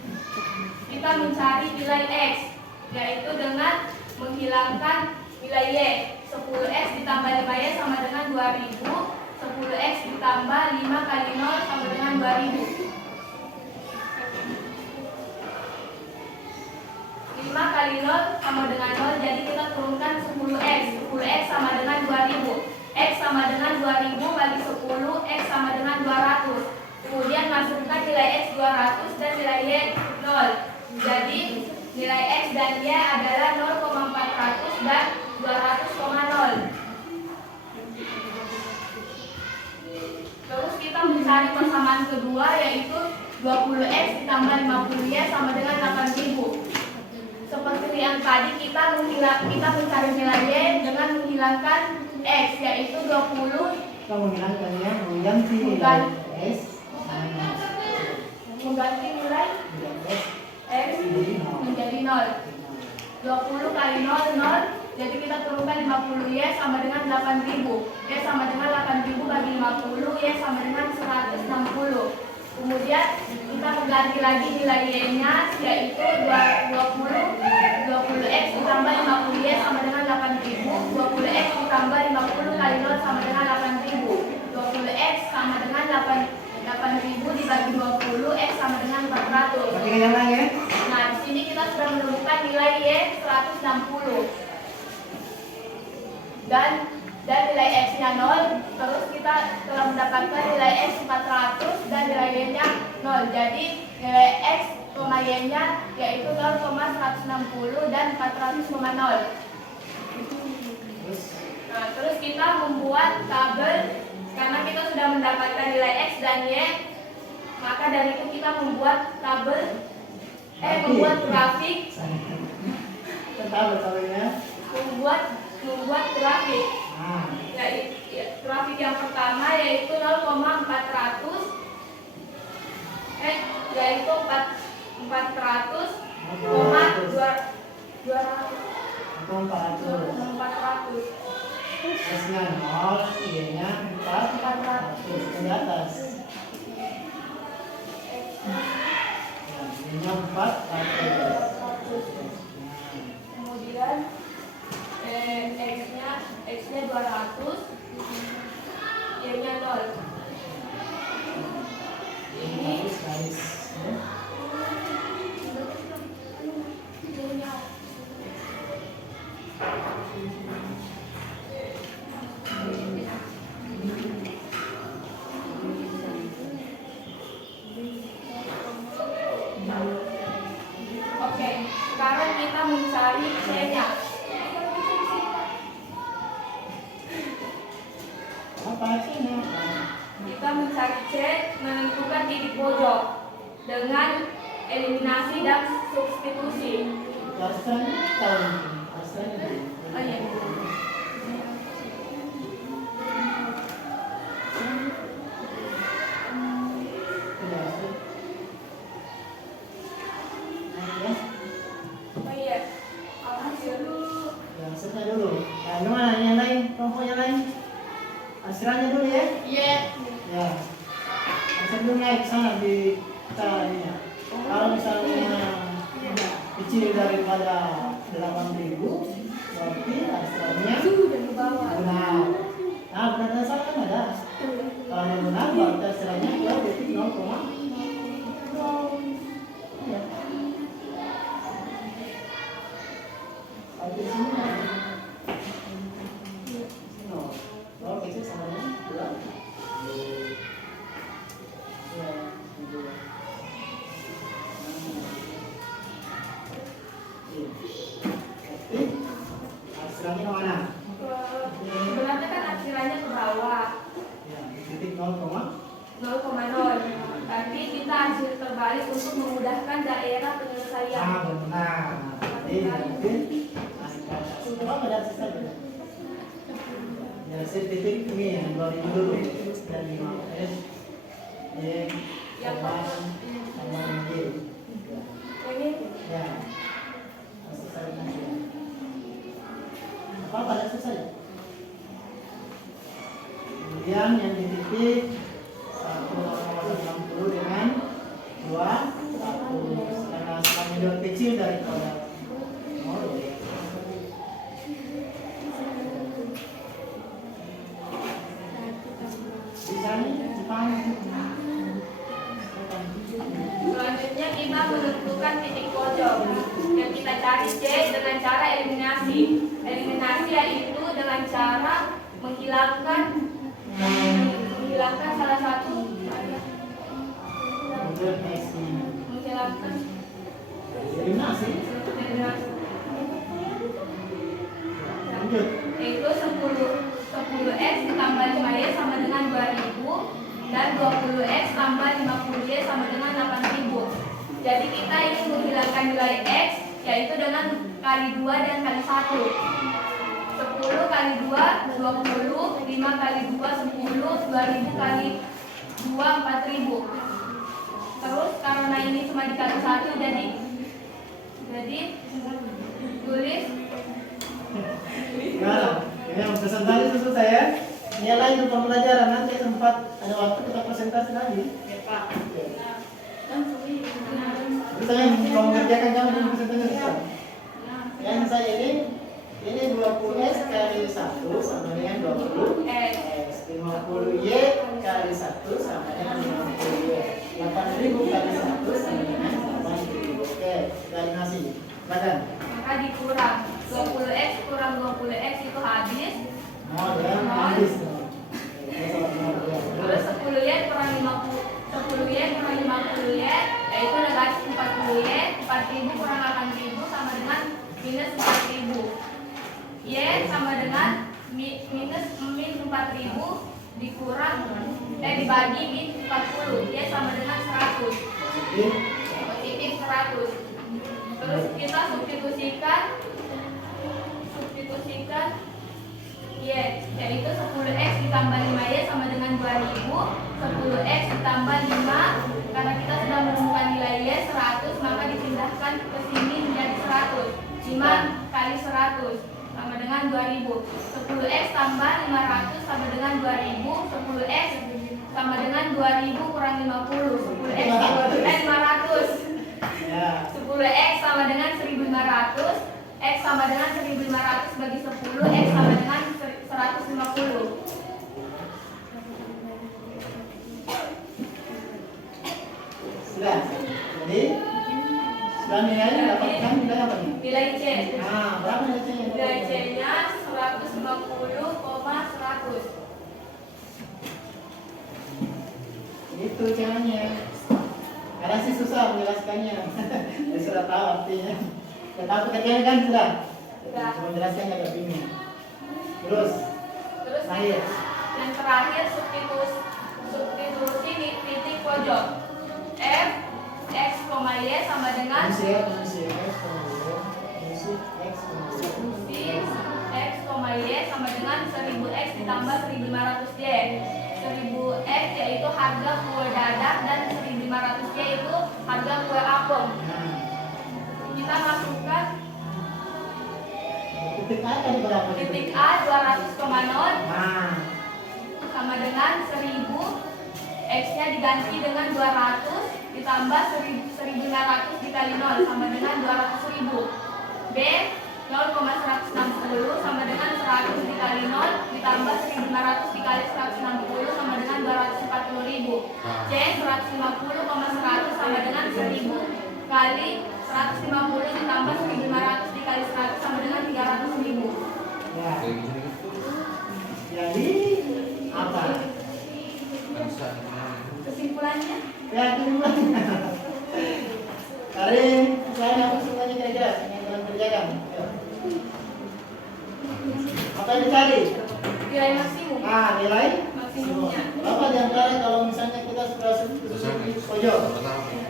kita mencari nilai x, yaitu dengan menghilangkan nilai y. 10x ditambah 5y sama dengan 2000. 10x ditambah 5 kali 0 sama dengan 2000. 5 kali 0 sama dengan 0, jadi kita turunkan 10x. 10x sama dengan 2000. X sama dengan 2000 bagi 10, X sama dengan 200. Kemudian masukkan nilai X 200 dan nilai Y 0. Jadi nilai X dan Y adalah 0,400 dan 200,0. Terus kita mencari persamaan kedua, yaitu 20x ditambah 50y sama dengan 8000. Seperti yang tadi kita mencari nilai y dengan menghilangkan x, yaitu 20. Kita menghilangkannya mengganti nilai s Mengganti nilai x menjadi 0. 20 kali 0, 0. Jadi kita turunkan 50y sama dengan 8000. Y sama dengan 8000 bagi 50, Y sama dengan 160. Kemudian kita mengganti lagi nilai y-nya, yaitu 20x ditambah 50y sama dengan 8000. 20x ditambah 50 kali 0 sama dengan 8000. 20x sama dengan 8000 dibagi 20, x sama dengan 400. Perhatikan yang lain ya. Nah, di sini kita sudah menemukan nilai y 160 dan nilai x-nya 0. Terus kita telah mendapatkan nilai x 400 dan nilai y-nya 0. Jadi nilai x, y-nya yaitu 0,160 dan 400,0. Nah, terus kita membuat tabel karena kita sudah mendapatkan nilai x dan y. Maka dari itu kita membuat grafik. Membuat grafik. Grafik yang pertama yaitu 0,400 yaitu 400, 400. S-nya 0, Y-nya 400 di atas. Y-nya 400. Kemudian X-nya 200, Y-nya 0. Ini oke, sekarang kita mencari C-nya. Apa C-nya? Kita mencari C, menentukan titik pojok dengan eliminasi dan substitusi. Asalnya tahu. Oh iya. Oh iya. Alhasil dulu. Yang dulu. Nah, mana yang lain? Kelompok yang lain? AC Hasilnya dulu ya. Iya. Ya. Sebelum naik sana di kita ini ya. Kalau misalnya kecil daripada 8.000, berarti hasilnya benar. Nah, benar dasar kan ada. Kalau yang benar, berarti hasilnya 2,0. Ya. Kalau di sini kalau kecil sama dengan 2. Ya, 2. Hasilnya mana? Sebenarnya kan akhirannya ke bawah Ya, titik 0, 0,0. Tapi kita hasil terbalik untuk memudahkan daerah penyelesaian. benar. Jadi apa ada sisa? Ya, titik ini yang 2000 dulu dan 5S. Yang sama G. ini Ya. Selesai nanti. Apa pada selesai? Kemudian yang di titik 1,60 dengan 2 karena kami lebih kecil daripada 0. Di sana Jepang. selanjutnya kita menentukan titik pojok yang kita cari C dengan cara eliminasi. Eliminasi yaitu dengan cara menghilangkan salah satu menghilangkan Eliminasi. Lanjut. yaitu 10x ditambah 5y sama dengan 2000 dan 20x tambah 50y sama dengan 8000. Jadi kita ingin menghilangkan nilai x yaitu dengan kali 2 dan kali 1. 10 kali 2 20, 5 kali 2 10, 2000 kali 2 4000. Terus karena ini cuma dikali 1 jadi tulis Nah, ini yang pesan tadi susu saya. Ini lain untuk pembelajaran nanti tempat ada waktu kita presentasi lagi. Ya, Pak. Terus saya mau mengerjakan kamu di presentasi. Yang saya ini 20s kali 1 sama dengan 20 x 50y kali 1 sama dengan 50y. 8.000 kali 1 sama dengan 8.000. Oke, dari nasi. Silakan. maka dikurang 20x kurang 20x itu habis. Oh, ya, habis. Terus 10y kurang 10y kurang 50y yaitu negatif 40y. 4000 kurang 8000 sama dengan minus 4000. Y sama dengan minus min 4000 dikurang dibagi min 40. Y sama dengan 100. Positif 100. Terus kita substitusikan Y yaitu 10x ditambah 5y sama dengan 2000. 10x ditambah 5 karena kita sudah menemukan nilai y 100 maka dipindahkan ke sini menjadi 100. 5 kali 100 sama dengan 2000. 10x tambah 500 sama dengan 2000. 10x sama dengan 2000 kurang 50. 10x 500. Ya. 10x sama dengan 1500. X sama dengan 1500 bagi 10. X sama dengan 150. Sudah. Jadi sudah nilainya dapatkan nilai apa nih? Nilai C. Nah, berapa nilai C-nya? Nilai C-nya 150,100. Itu caranya. Karena sih susah menjelaskannya. Ya sudah tahu artinya. Ya tahu pekerjaannya kan sudah. Sudah. Cuma menjelaskannya agak bingung. Terus akhir. yang terakhir substitusi titik pojok. F x, y sama dengan Fungsi X, X, fungsi x, y sama dengan 1000x ditambah 1500y. 1000x yaitu harga kue dadar dan 1500y itu harga kue apem. Kita masukkan titik A kan berapa? titik A 200,0 Nah, sama dengan 1000. X-nya diganti dengan 200 ditambah 1500 dikali 0 sama dengan 200.000. B 0,160 sama dengan 100 dikali 0 ditambah 1500 dikali 160 sama dengan 240.000. C 150,100 sama dengan 1000 kali 150 ditambah 1500 dikali 100 sama dengan 300.000. Ya. Jadi apa? Kesimpulannya? Ya, kesimpulannya. Karin, saya apa semuanya kira-kira yang kalian kerjakan? Ayo. Apa yang dicari? Nilai maksimum. Nilai Maksimumnya. berapa di antara kalau misalnya kita sudah di pojok?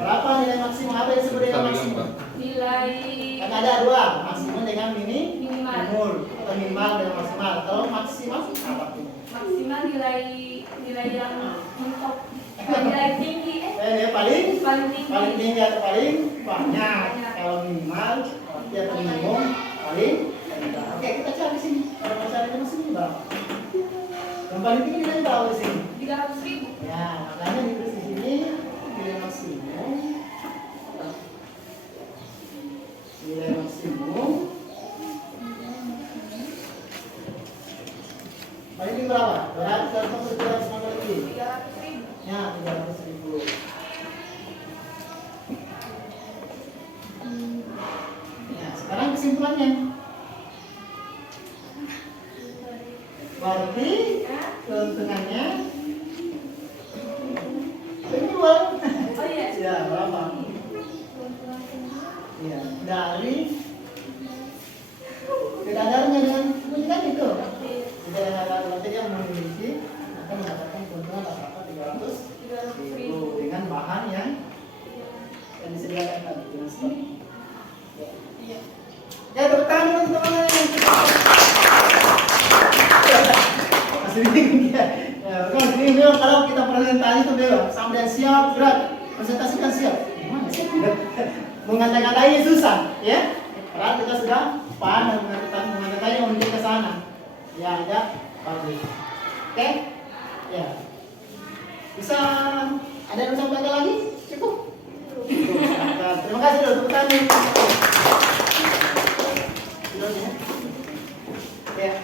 Berapa nilai maksimum? Apa yang disebut dengan maksimum? Nilai Kan ada dua, maksimum dengan Minimal. atau minimal dengan maksimal. Kalau maksimal apa tuh? maksimal nilai yang mentok, nilai tinggi Paling tinggi. paling tinggi atau paling banyak. Banyak. Kalau minimal atau minimum paling rendah. Oke, kita cari sini. Kalau mau cari maksimum berapa? Yang paling tinggi dari berapa di sini? 300.000. Ya, makanya ditulis di sini nilai maksimum. Nilai maksimum paling tinggi berapa? 200 atau 350? 300.000. Ya, 300.000. Ya, sekarang kesimpulannya. Berarti keuntungannya penjual. Oh iya. Ya, berapa? Ya, dari tidak adarnya dengan bunyikan itu. Tidak ada berarti dia memiliki akan mendapatkan keuntungan rata-rata 300.000 dengan bahan yang disediakan tadi. Ya, tepuk tangan teman-teman. Masih bingung ya. Memang kalau kita presentasi itu bebas, sampai siap, gerak, presentasikan siap. Gimana sih? Mengata-ngatai susah, ya. Padahal kita sudah paham mengatai menuju ke sana. Ya, bagus. Oke? Ya. Bisa ada yang sampaikan lagi? Cukup? Terima kasih dulu, tepuk tangan. Ya.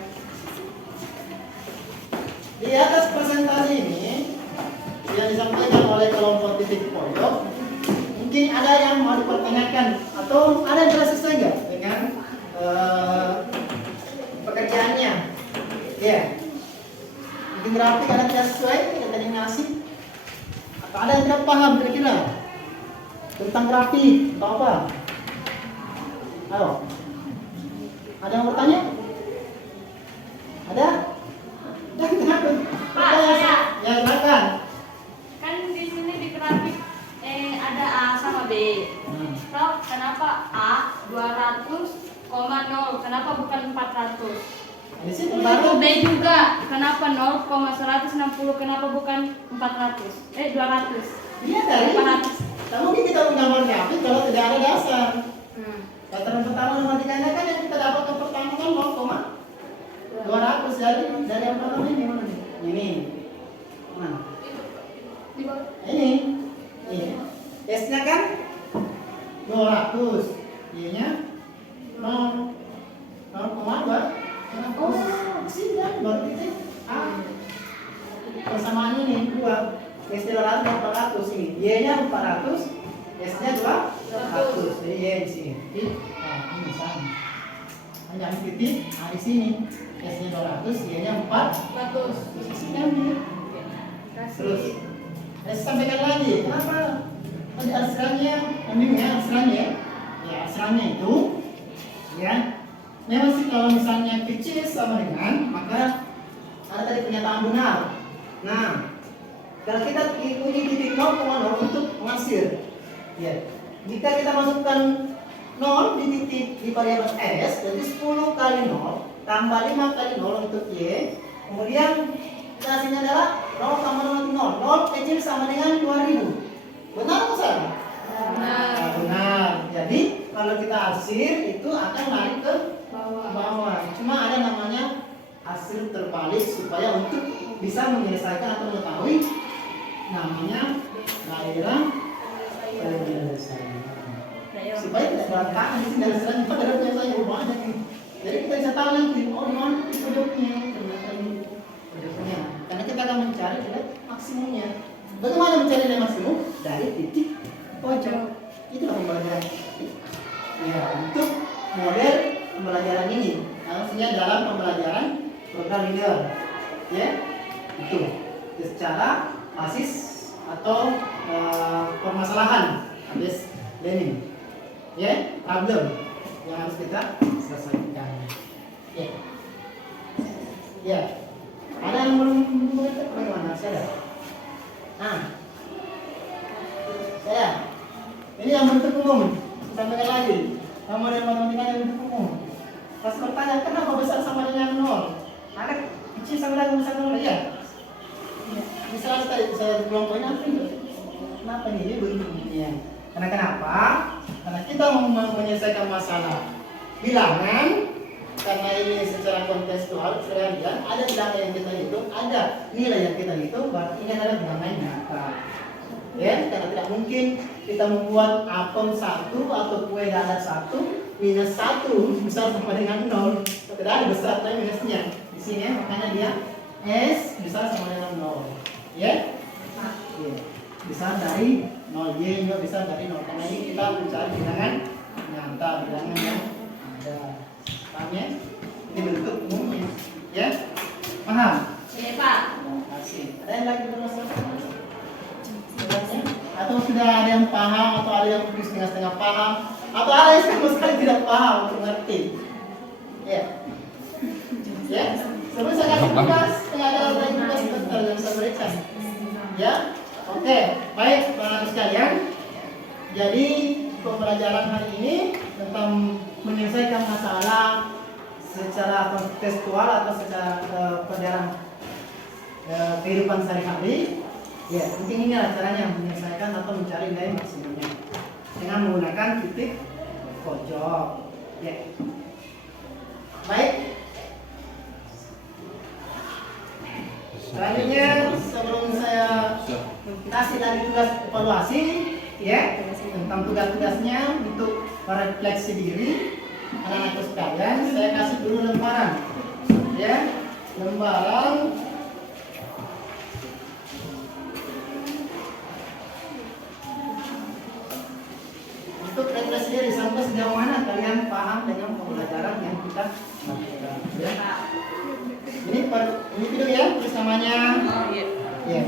Di atas presentasi ini yang disampaikan oleh kelompok titik pojok, mungkin ada yang mau dipertanyakan atau ada yang tidak sesuai nggak dengan pekerjaannya? Ya, mungkin grafik ada yang tidak sesuai yang tadi ngasih, atau ada yang tidak paham kira-kira tentang grafik atau apa? Ayo, ada yang bertanya? Ada? Jangan takut. Pak, saya. Ya, silakan. Kan di sini di grafik ada A sama B. Toh kenapa A 200,0? Kenapa bukan 400? Di sini Baru B juga. Kenapa 0,160? Kenapa bukan 400? 200. Iya dari. 400. Tak mungkin kita menggambar grafik kalau tidak ada dasar. Hmm. Dataran pertama matematikanya kan yang kita dapatkan pertama kan 0,200 dari yang pertama ini mana nih? Ini. Mana? Di bawah. Ini. Ini. S-nya kan 200. Y-nya 0,2. Oh, sini kan baru titik A. Persamaan ini 2. S-nya 400 ini. Y-nya 400. S-nya 200. Jadi Y di sini. Ini sama. Hanya titik A di sini. S-nya 200, Y-nya 400. Sini ambil. Terus saya sampaikan lagi, kenapa tadi asranya, asranya itu, ya, memang sih kalau misalnya kecil sama dengan, maka ada tadi pernyataan benar. Nah, kalau kita punya titik 0,0 untuk menghasil, ya, jika kita masukkan 0 di titik di variabel S, berarti 10 kali 0 tambah 5 kali 0 untuk Y, kemudian hasilnya adalah 0 tambah 0 0 kecil sama dengan 2000. Benar atau salah? Benar. Benar. Jadi kalau kita hasil itu akan lari ke bawah. Cuma ada namanya hasil terbalik supaya untuk bisa menyelesaikan atau mengetahui namanya daerah penyelesaian. Supaya tidak berantakan di sini daerah penyelesaian banyak nih. Jadi kita bisa tahu nanti, oh di mana pojoknya, ternyata ini pojoknya. Karena kita akan mencari nilai maksimumnya. Bagaimana mencari nilai maksimum? Dari titik pojok. Itulah pembelajaran. Ya, untuk model pembelajaran ini, maksudnya dalam pembelajaran program linear, ya, itu secara basis atau permasalahan, habis learning, ya, problem yang harus kita selesaikan. Ya, ya, ada yang belum mengerti bagaimana? Saya, saya, ini yang bentuk umum. Sampaikan lagi, model matematika yang bentuk umum. Pas bertanya, kenapa besar sama dengan 0? Ada kecil sama dengan besar 0, ya? Misalnya tadi saya bilang poin apa itu? Kenapa nih? Ini bentuknya. Karena kenapa? Karena kita mau menyelesaikan masalah bilangan, karena ini secara kontekstual, saya bilang ada bilangan yang kita hitung, ada nilai yang kita hitung, berarti ini adalah bilangan nyata. Ya, karena tidak mungkin kita membuat apem 1 atau kue dadar 1 minus 1 besar sama dengan 0. Tidak ada besar tapi minusnya di sini ya, makanya dia S besar sama dengan 0. Ya, besar dari 0, Y juga besar dari 0. Karena ini kita mencari bilangan nyata, bilangan yang ada. Paham ya? Ini bentuk umumnya. Ya, paham? Ini Pak. Terima kasih. Ada yang lagi bermasalah? Atau sudah ada yang paham, atau ada yang mungkin setengah-setengah paham, atau ada yang sama sekali tidak paham untuk mengerti. Ya, ya. Sebelum saya kasih tugas, ada lagi tugas sebentar yang saya berikan. Ya, oke, baik para sekalian. Jadi pembelajaran hari ini tentang menyelesaikan masalah secara kontekstual atau secara pelajaran kehidupan sehari-hari. Ya, mungkin ini adalah caranya menyelesaikan atau mencari nilai maksimumnya dengan menggunakan titik pojok. Ya, baik. Selanjutnya, sebelum saya kasih tadi tugas evaluasi, ya, tentang tugas-tugasnya untuk merefleksi diri anak-anak sekalian, saya kasih dulu lembaran, ya, lembaran. Untuk refleksi diri sampai sejauh mana kalian paham dengan pembelajaran yang kita lakukan. Ya. Ini video ya, tulis namanya. Ya.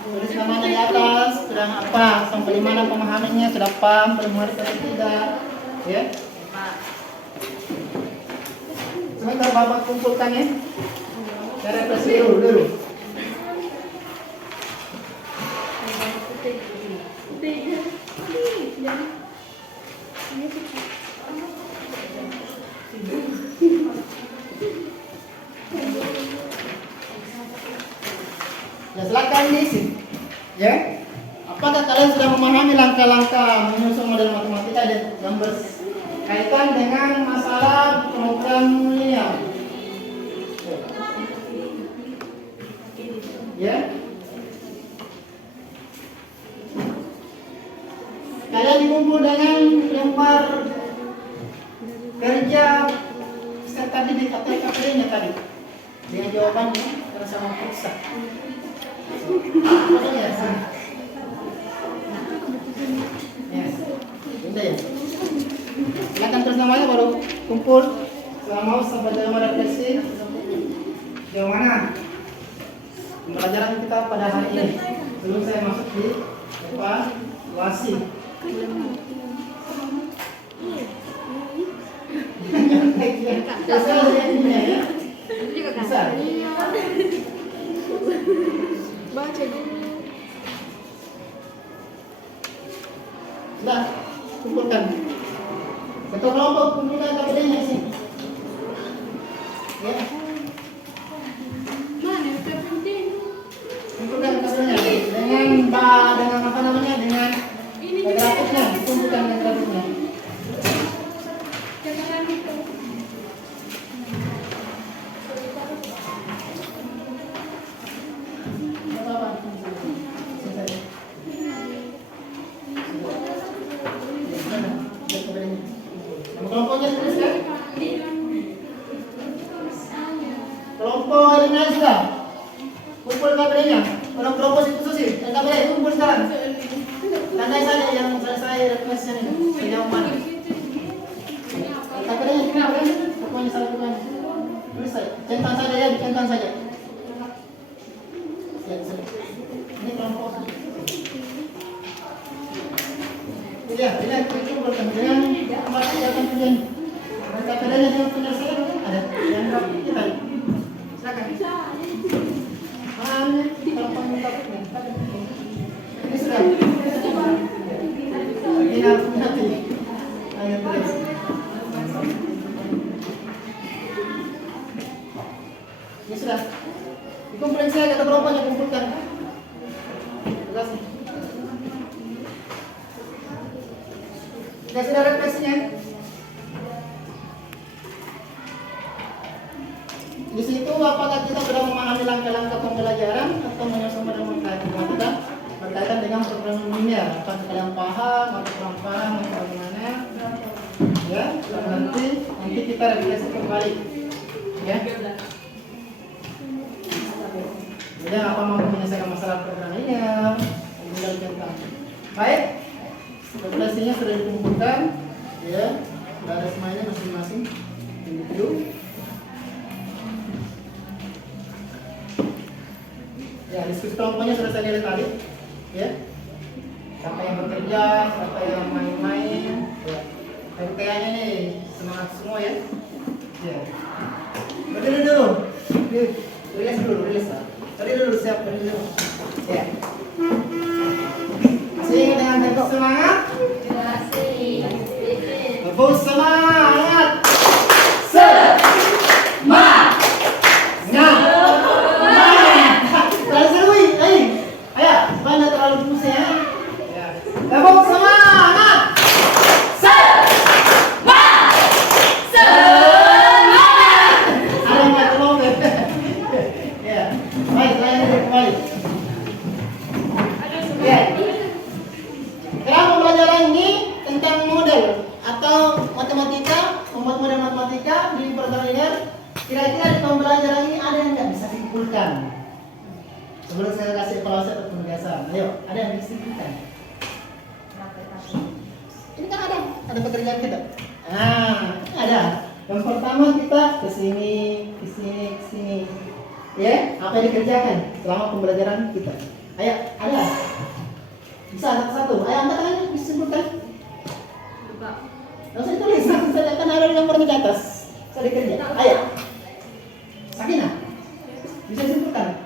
Tulis namanya di atas, sedang apa, sampai mana pemahamannya, sudah paham, belum mengerti atau tidak. Ya. Sebentar Bapak kumpulkan ya. Saya refleksi dulu. Ya, silakan diisi. Ya. Apakah kalian sudah memahami langkah-langkah menyusun model matematika yang berkaitan dengan masalah program linear? Ya. Kalian dikumpul dengan lembar kerja serta didik atau KPD-nya tadi dengan jawabannya karena sama periksa. Ya, ya. Silakan terus namanya baru kumpul. Kalau mau sampai jauh refleksi. Jauh mana? Pembelajaran kita pada hari ini. Sebelum saya masuk di evaluasi. Bisa. Baca dulu. Sudah, kumpulkan. Ketua kelompok kumpulkan KPD-nya sih. Ya. Mana yang penting? Kumpulkan KPD-nya dengan apa namanya, dengan grafiknya, kumpulkan dengan grafiknya. Jangan itu. semuanya sudah? Kumpul KBD-nya. Orang propos itu sih. KBD kumpul sekarang. Tandai saja yang selesai request-nya ini. Sejauh mana? KBD-nya kenapa? Pokoknya salah bukan. Tulis saja. Centang saja ya, centang saja. Ya, ini kelompok. Tidak, kumpulkan dengan kembali akan tujuan. KBD-nya yang penyelesaian ada yang kita. Silakan. Ini sudah. Ini harus hati. Ayo terus. Ini sudah. Dikumpulkan saya kata berapa yang kumpulkan. Terima kasih. Sudah refleksinya. Di situ apakah kita sudah memahami langkah-langkah pembelajaran atau menyusun matematika berkaitan dengan program linear? Apakah kalian paham atau kurang paham atau bagaimana? Ya, nanti kita revisi kembali. Ya. Jadi apa mau menyelesaikan masalah program linear? Tinggal tentang. Baik, refleksinya sudah dikumpulkan. Ya, sudah ada semuanya masing-masing. Individu. Ya, diskusi kelompoknya sudah saya lihat tadi, ya. Siapa yang bekerja, siapa yang main-main, ya. MTA-nya nih semangat semua ya. Ya. Berdiri dulu, rilis lah. Tadi dulu siap berdiri dulu. Ya. Masih ingat dengan bentuk semangat? Bebus semangat. Kira-kira di pembelajaran ini ada yang nggak bisa disimpulkan? Sebelum saya kasih evaluasi atau penugasan, ayo, ada yang bisa disimpulkan? Ini kan ada pekerjaan kita. Ada. Yang pertama kita ke sini. Ya, apa yang dikerjakan selama pembelajaran kita? Ayo, ada. Bisa satu-satu. Ayo angkat tangannya, bisa disimpulkan. Nggak usah ditulis, saya akan ada gambarnya di atas. Saya dikerja. Ayo. Sakinah, bisa disimpulkan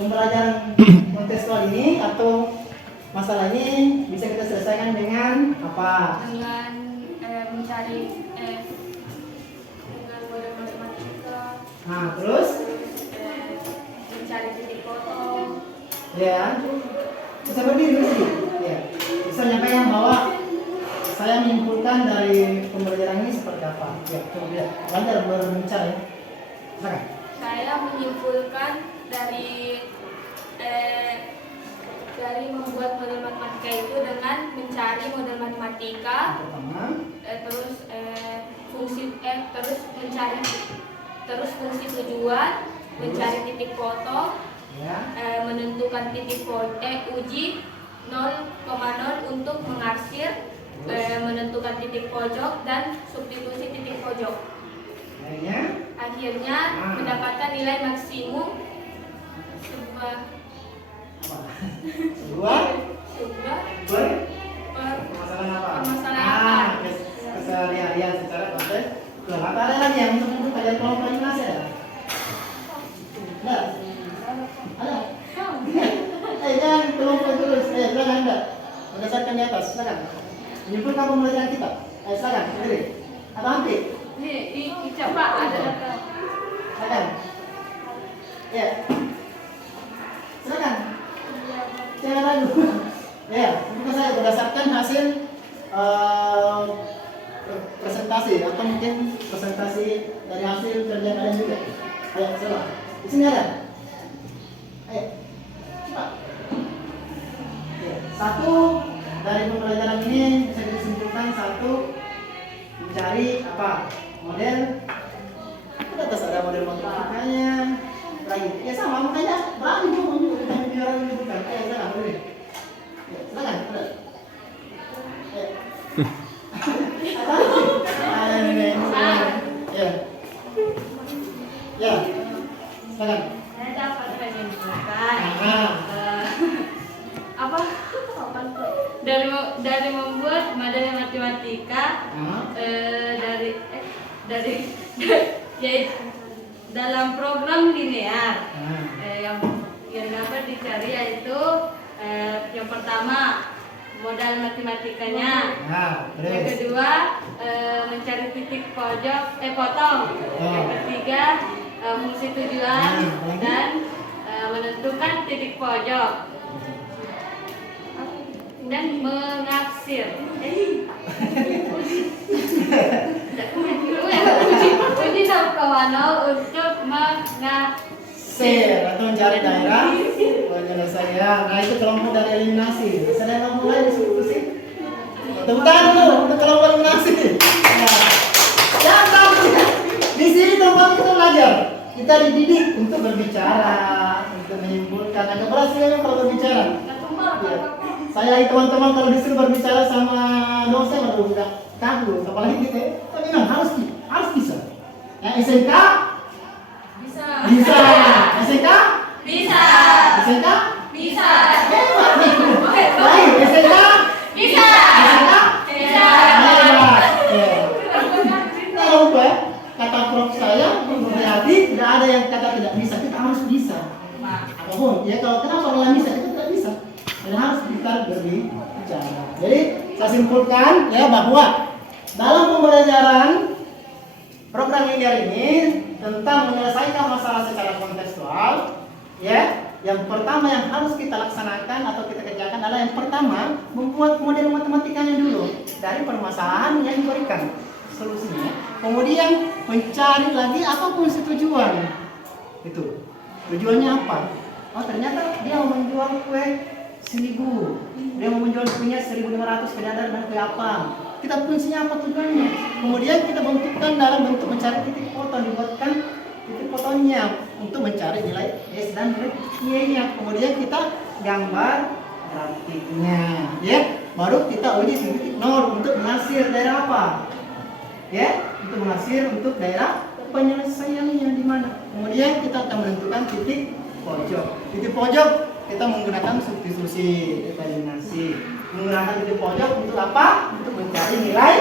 pembelajaran kontekstual ini atau masalah ini bisa kita selesaikan dengan apa? Dengan mencari dengan model matematika. Nah, terus mencari titik foto. ya, bisa berdiri dulu sih. Ya, bisa menyampaikan bahwa saya menyimpulkan dari pembelajaran ini seperti apa. Ya, coba lihat. Lancar berbicara ya. Saya menyimpulkan dari membuat model matematika itu dengan mencari model matematika, terus fungsi tujuan, mencari titik foto, menentukan titik uji 0,0 untuk mengarsir, menentukan titik pojok dan substitusi titik pojok. Akhirnya mendapatkan nilai maksimum sebuah permasalahan. Keseharian secara konteks. Apa ada lagi yang untuk kalian kelompok ini masih ada? Ada? Jangan kelompok terus. Silakan Anda. Berdasarkan di atas, silakan. Menyimpulkan pembelajaran kita. Silakan, berdiri. Atau nanti? Coba ada. Silakan. Ya. Silakan. Jangan ragu. Ya, untuk saya berdasarkan hasil presentasi atau mungkin presentasi dari hasil kerja kalian juga. Ayo, coba. Di sini ada. Ayo. Cepat. Ya. Satu dari pembelajaran ini bisa disimpulkan mencari apa? Model. Di atas ada model matematikanya. lagi. Ya sama, makanya berani ngomong juga ditanya biar menyebutkan. Ya, silakan, boleh. Ya, silakan, boleh. Ya. Apa? Ini. Ya. Ya. Silakan. Saya dapat menyimpulkan apa dari membuat materi matematika dari yaitu dalam program linear yang dapat dicari yaitu yang pertama modal matematikanya, yang kedua mencari titik potong, yang ketiga fungsi tujuan dan menentukan titik pojok dan mengaksir. Uji Sabkawano untuk mengaksir atau mencari daerah penyelesaian. Nah itu kelompok dari eliminasi. Saya mau mulai diskusi. Tepuk tangan dulu untuk kelompok eliminasi. Ya, di sini tempat kita belajar. Kita dididik untuk berbicara, untuk menyimpulkan. Nah, keberhasilannya kalau berbicara. Ya. Saya teman-teman kalau disuruh berbicara sama dosen baru udah takut, apalagi kita. Tapi memang harus bisa. Ya, SMK bisa. SMK Bisa. SMK Bisa. hebat nih. Baik, SMK Bisa. SMK Bisa. hebat. Ya. Tidak lupa ya, kata prof saya berhati tidak ada yang kata tidak bisa, kita harus bisa. Apapun ya, kalau kenapa orang bisa kita tidak bisa, dan harus kita berbicara. Jadi saya simpulkan ya bahwa dalam pembelajaran program linear ini tentang menyelesaikan masalah secara kontekstual, ya, yang pertama yang harus kita laksanakan atau kita kerjakan adalah yang pertama membuat model matematikanya dulu dari permasalahan yang diberikan solusinya. Kemudian mencari lagi apa fungsi tujuan. Itu tujuannya apa? Oh ternyata dia mau menjual kue 1.000, dia mau menjual kuenya 1.500 ke dadar dan kue apam. Kita fungsinya apa tujuannya? Kemudian kita bentukkan dalam bentuk mencari titik potong, dibuatkan titik potongnya untuk mencari nilai S dan nilai Y-nya. Kemudian kita gambar grafiknya, ya. Baru kita uji titik nol untuk menghasil daerah apa? Ya, untuk menghasil untuk daerah penyelesaiannya di mana. Kemudian kita akan menentukan titik pojok. Titik pojok kita menggunakan substitusi, eliminasi. Menggunakan titik pojok untuk apa? Untuk mencari nilai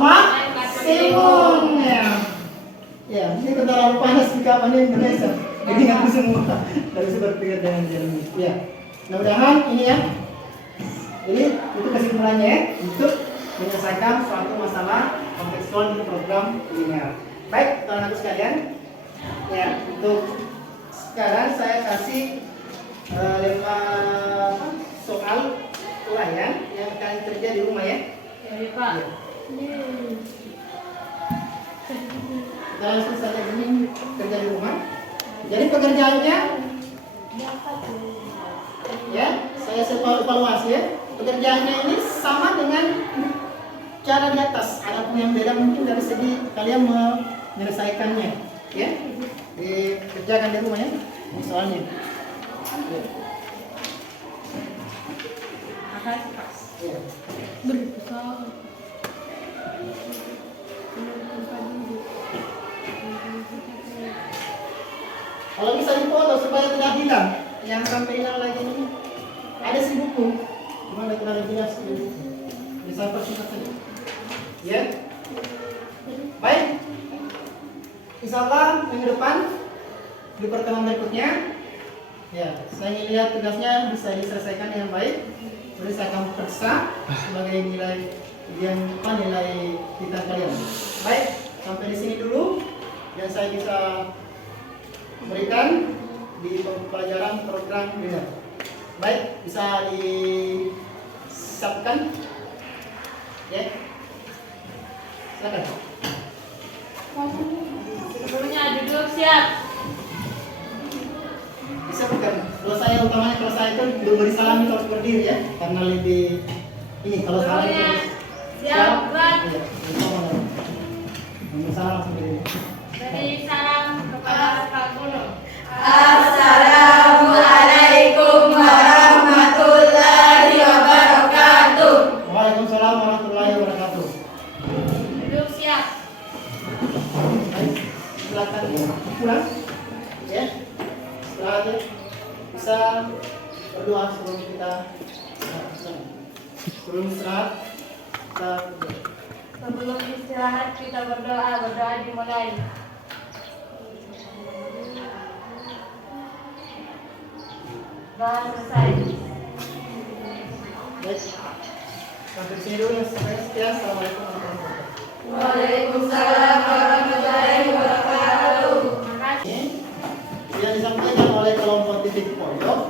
maksimum. Ya, ini terlalu panas di kapan di Indonesia. Jadi nggak semua harus berpikir dengan jernih. Ya, mudah-mudahan ini ya. Ini itu kesimpulannya ya, untuk menyelesaikan suatu masalah kontekstual di program linear. Baik, teman-teman sekalian. Ya, untuk sekarang saya kasih 5 soal uraian yang akan kerja di rumah ya. Ya, Pak. Kita langsung saja ini kerja di rumah. Jadi pekerjaannya ya, saya evaluasi ya. Pekerjaannya ini sama dengan cara di atas. Ada pun yang beda mungkin dari segi kalian menyelesaikannya, ya. Dikerjakan di rumah ya, soalnya. Ya. Ya. Kalau bisa dipoto supaya tidak hilang, yang sampai hilang lagi ini ada si buku, cuma tidak terlalu jelas di buku. Bisa persingkat saja. Ya, baik. Insyaallah minggu depan di pertemuan berikutnya, ya, saya lihat tugasnya bisa diselesaikan dengan baik. Jadi saya akan periksa sebagai nilai nilai kita kalian. Baik, sampai di sini dulu yang saya bisa berikan di pelajaran program linear. Baik, bisa disiapkan. Ya. Silakan. Sebelumnya duduk siap. Bisa bukan? Kalau saya utamanya kalau saya itu beri salam itu harus berdiri ya, karena lebih ini kalau salam itu Sebelumnya harus siap, gerak. Iya, salam langsung berdiri. Dari salam. silakan pulang. Ya, istirahat ya. Bisa berdoa sebelum kita sebelum istirahat kita berdoa. Sebelum istirahat kita berdoa dimulai. Doa selesai. Baik. Sampai sini dulu yang sekian. Assalamualaikum warahmatullahi wabarakatuh. Waalaikumsalam warahmatullahi wabarakatuh. Ini yang disampaikan oleh kelompok titik pojok.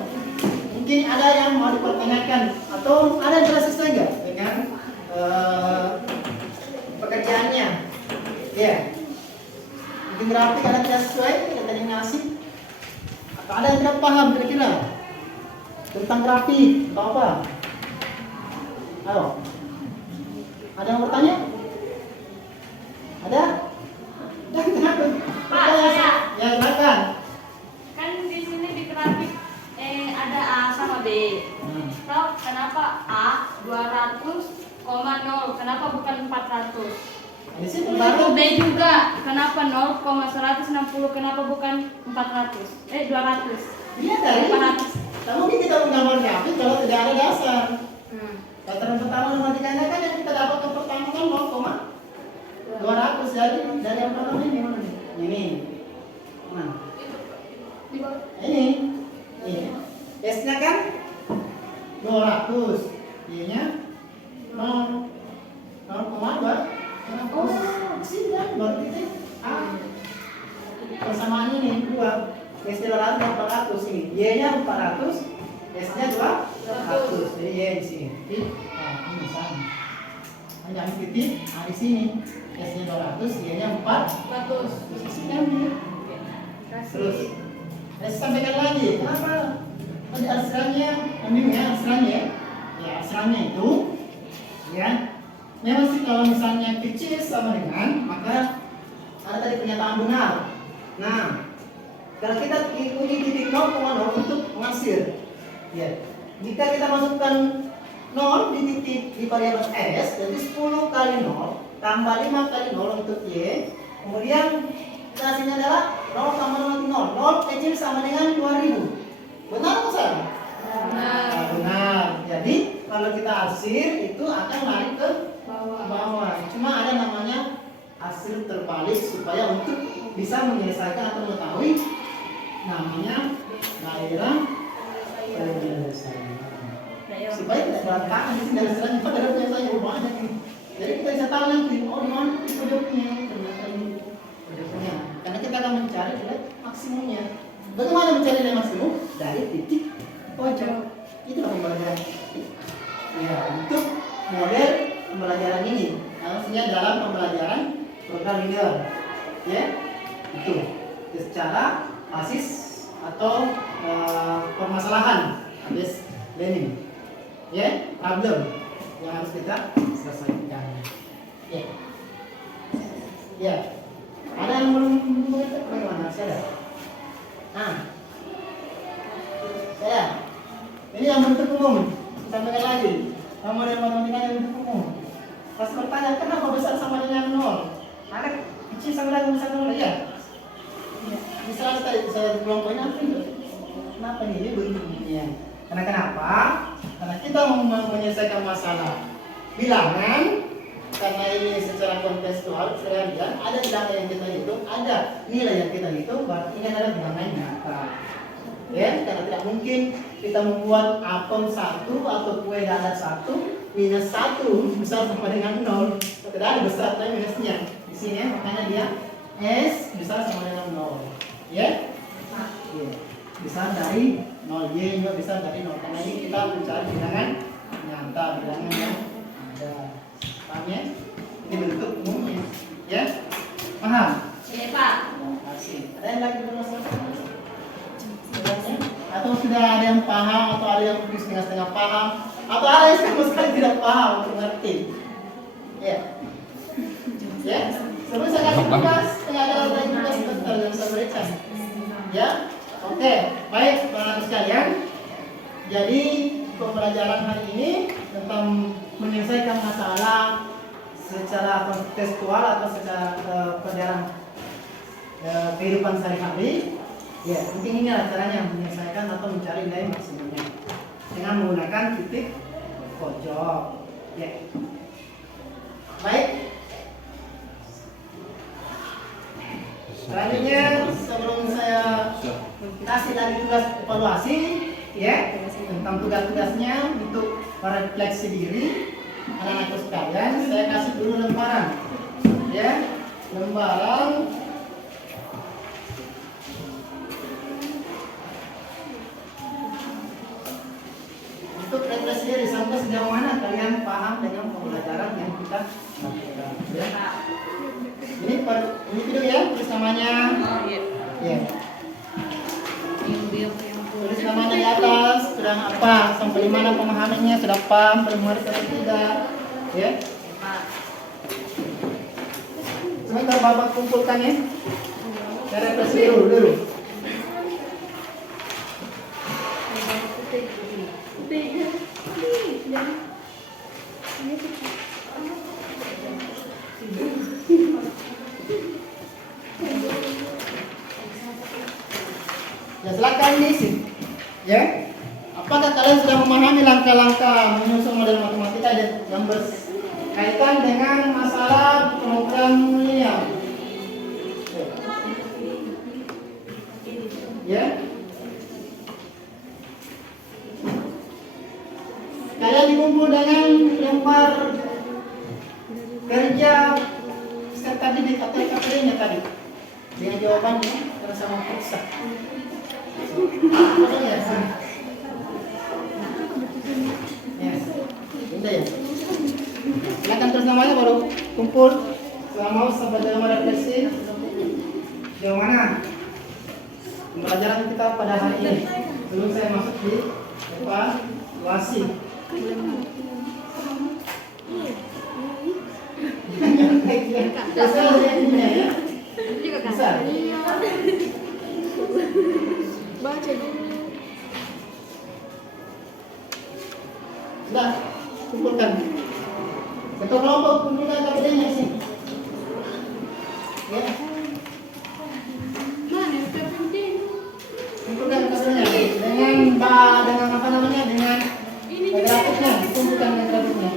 Mungkin ada yang mau dipertanyakan atau ada yang tidak sesuai nggak dengan pekerjaannya? Ya. Mungkin grafik ada yang tidak sesuai dengan yang ngasih. Atau ada yang tidak paham kira-kira tentang grafik atau apa? Ayo. Ada yang bertanya? Ada? Pak, saya. Ya, silakan. Kan di sini di grafik ada A sama B. Tahu kenapa A 200,0? Kenapa bukan 400? Di sini Baru baru B juga. Kenapa 0,160? Kenapa bukan 400? 200. dia dari 400. tak mungkin kita menggambar grafik kalau tidak ada dasar. Hmm. Dataran pertama matematikanya kan yang kita dapat yang pertama kan 0,200 dari yang pertama ini mana nih? Ini. Nah, Di bawah. ini. S-nya kan 200. Y-nya 0,2. Oh, sini kan baru titik A. Persamaan ini 2. S-nya 200 ini. Y-nya 400. S-nya 200. Jadi Y di sini. Nah, ini sama. Hanya titik A di sini. S-nya 200, Y-nya 400. Terus saya sampaikan lagi, kenapa tadi asranya, asranya, ya asranya itu, ya, memang sih kalau misalnya kecil sama dengan, maka ada tadi pernyataan benar. Nah, kalau kita uji titik 0,0 untuk mengasir, ya, jika kita masukkan 0 di titik di variabel S, jadi 10 kali 0 tambah 5 kali 0 untuk Y, kemudian hasilnya adalah 0 tambah 0 0. 0 kecil sama dengan 2000. Benar atau salah? Nah, benar. Jadi kalau kita arsir itu akan lari ke bawah. Cuma ada namanya arsir terbalik supaya untuk bisa menyelesaikan atau mengetahui namanya daerah penyelesaian. Supaya tidak berantakan di sini daerah penyelesaian banyak ini. Jadi kita bisa tahu nanti oh di mana pojoknya ternyata ini. Karena kita akan mencari nilai maksimumnya. Bagaimana mencari nilai maksimum? Dari titik pojok. Itulah pembelajaran. Ya, untuk model pembelajaran ini. Maksudnya dalam pembelajaran program linear. Ya, itu secara basis atau permasalahan habis learning. Ya, problem yang harus kita selesaikan. Ya. Ya. Ada yang belum mengerti bagaimana? Saya ada. Saya. Ini yang bentuk umum. Sampaikan lagi. Model matematika yang bentuk umum. Pas bertanya kenapa besar sama dengan 0? Ada kecil sama dengan besar 0? Iya. Misalnya saya kelompokin apa itu? Kenapa nih? Dia begini. Karena kenapa? Karena kita mau menyelesaikan masalah bilangan. Karena ini secara kontekstual, saya lihat ada bilangan yang kita hitung, ada nilai yang kita hitung, berarti ini adalah bilangan nyata. Ya, karena tidak mungkin kita membuat apem 1 atau kue dadar 1 minus 1 besar sama dengan 0. Tidak ada besar tapi minusnya. Di sini ya, makanya dia S besar sama dengan 0. Ya? Ya. Besar dari 0, Y juga besar dari 0. Karena ini kita mencari bilangan nyata, bilangan yang ada. Paham ya? Ini bentuk umumnya. Ya? Paham? Iya, Pak. Terima kasih. Ada yang lagi bermasalah? Atau sudah ada yang paham, atau ada yang mungkin setengah-setengah paham, atau ada yang sama sekali tidak paham untuk mengerti. Ya? Ya? Sebelum saya kasih tugas, ada lagi tugas sebentar yang saya berikan. Ya? Oke, baik teman-teman sekalian. Jadi pembelajaran hari ini tentang menyelesaikan masalah secara kontekstual atau secara pelajaran kehidupan sehari-hari. Ya, penting ini adalah caranya menyelesaikan atau mencari nilai maksimumnya dengan menggunakan titik pojok. Ya. Baik. Selanjutnya sebelum saya kasih lagi tugas evaluasi, ya, tentang tugas-tugasnya untuk refleksi diri anak-anak sekalian, saya kasih dulu lembaran, ya, lembaran untuk refleksi diri sampai sejauh mana kalian paham dengan pembelajaran yang kita lakukan, ya. Ini video ya, tulis namanya. Ya. Tulis namanya di atas, sedang apa, sampai mana pemahamannya, sudah paham, belum mengerti atau tidak, ya. Sebentar Bapak kumpulkan ya. Saya refleksi dulu. Ya, silakan diisi. Ya. Apakah kalian sudah memahami langkah-langkah menyusun model matematika yang berkaitan dengan masalah program linear? Ya. Kalian dikumpul dengan lembar kerja tadi di KTP-nya tadi. Dengan jawabannya bersama periksa. Ya. Silakan terus namanya baru kumpul. Kalau mau sampai dalam refleksi. Jauh mana? Pembelajaran kita pada hari ini. Sebelum saya masuk di evaluasi. Bisa. Baca dulu. Sudah, kumpulkan. Satu kelompok kumpulkan KPD-nya sih. Ya. Mana KPD? Kumpulkan KPD-nya dengan apa namanya, dengan grafiknya. Kumpulkan dengan grafiknya.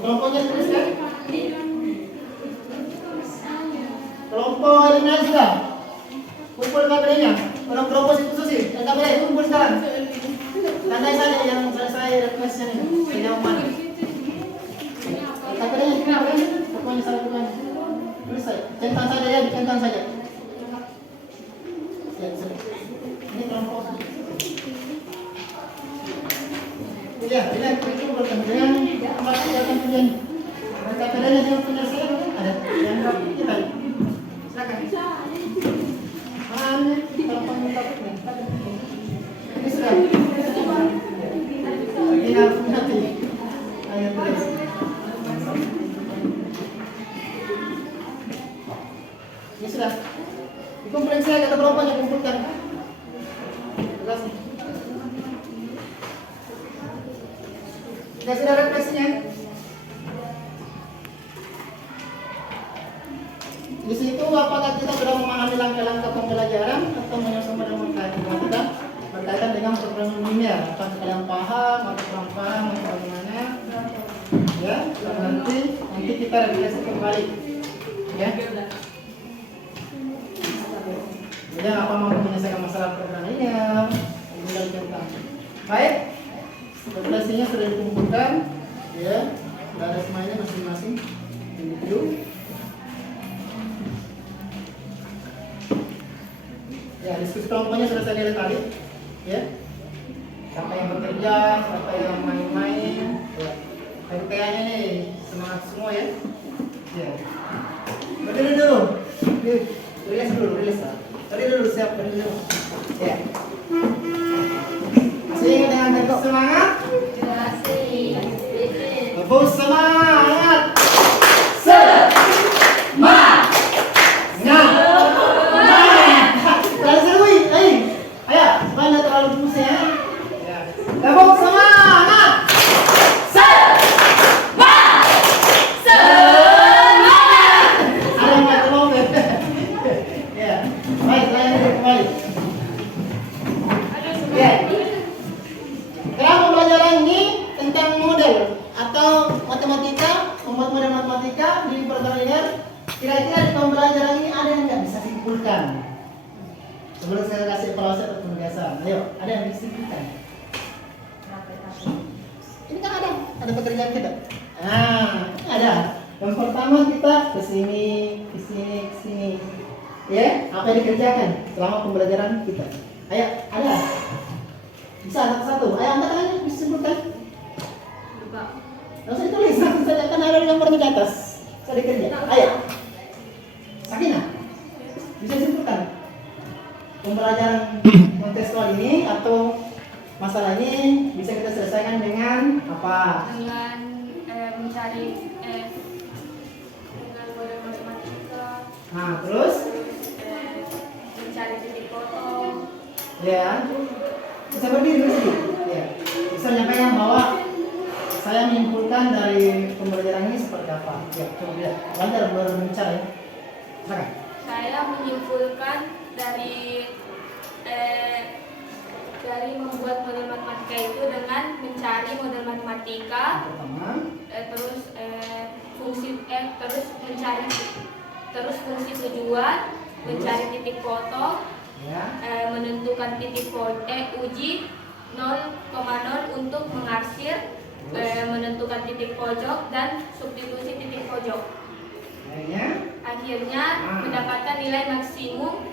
Kelompoknya tuliskan. Kelompok eliminasi sudah. Kumpul KPD-nya. Orang kelompok itu sih. KPD kumpul sekarang. Tandai saja yang selesai request-nya ini. Sejauh mana? KPD-nya kenapa kan? Pokoknya salah bukan. Tulis saja. Centang saja ya, dicentang saja. Ini kelompok. Ya, bila kita bertemu dengan apa yang akan terjadi. KPD-nya yang penyelesaian ada yang kita. Silakan. Mana kelompoknya ini sudah. Ini harus hati. Ayo tulis. Ini sudah. Dikumpulkan saya kata kelompoknya kumpulkan. Terus. Kita sudah refleksinya. Di situ apakah kita sudah memahami langkah-langkah pembelajaran atau menyusun model matematika berkaitan dengan program linear? Apakah kalian paham atau kurang paham atau bagaimana? Ya, nanti kita refleksi kembali. Ya. Kemudian apa mau menyelesaikan masalah program linear? Kemudian tentang. Baik. Refleksinya sudah dikumpulkan, ya, ada semuanya masing-masing individu. Ya, diskusi kelompoknya sudah saya lihat tadi, ya. Siapa yang bekerja, siapa yang main-main, ya. KPK-nya nih semangat semua ya. Ya. Berdiri dulu, rilis dulu, Berdiri dulu, siap berdiri dulu. Ya. Masih ingat dengan bentuk semangat? Tepuk semangat! Semangat! matematika di program linear, kira-kira di pembelajaran ini ada yang nggak bisa simpulkan? Sebelum saya kasih evaluasi atau penugasan, ayo, ada yang bisa simpulkan? Ini kan ada pekerjaan kita. Nah, ada. Yang pertama kita ke sini, ke sini, ke sini. Ya, apa yang dikerjakan selama pembelajaran kita? Ayo, ada. Bisa satu-satu. Ayo, angkat tangannya, bisa simpulkan. Nggak usah ditulis, langsung saja kan ada gambarnya di atas. Bisa dikerja. Ayo. Sakina, bisa simpulkan pembelajaran kontekstual ini atau masalah ini bisa kita selesaikan dengan apa? Dengan mencari dengan model matematika. Nah, terus? Mencari titik potong. Ya, bisa berdiri sedikit. Ya, bisa menyampaikan bahwa saya menyimpulkan dari pembelajaran ini seperti apa. Ya, coba lihat. Belajar berbicara ya. Silakan. Saya menyimpulkan dari membuat model matematika itu dengan mencari model matematika, Pertama, terus fungsi tujuan, mencari titik potong, ya. menentukan titik uji 0,0 untuk mengarsir, menentukan titik pojok dan substitusi titik pojok. Akhirnya mendapatkan nilai maksimum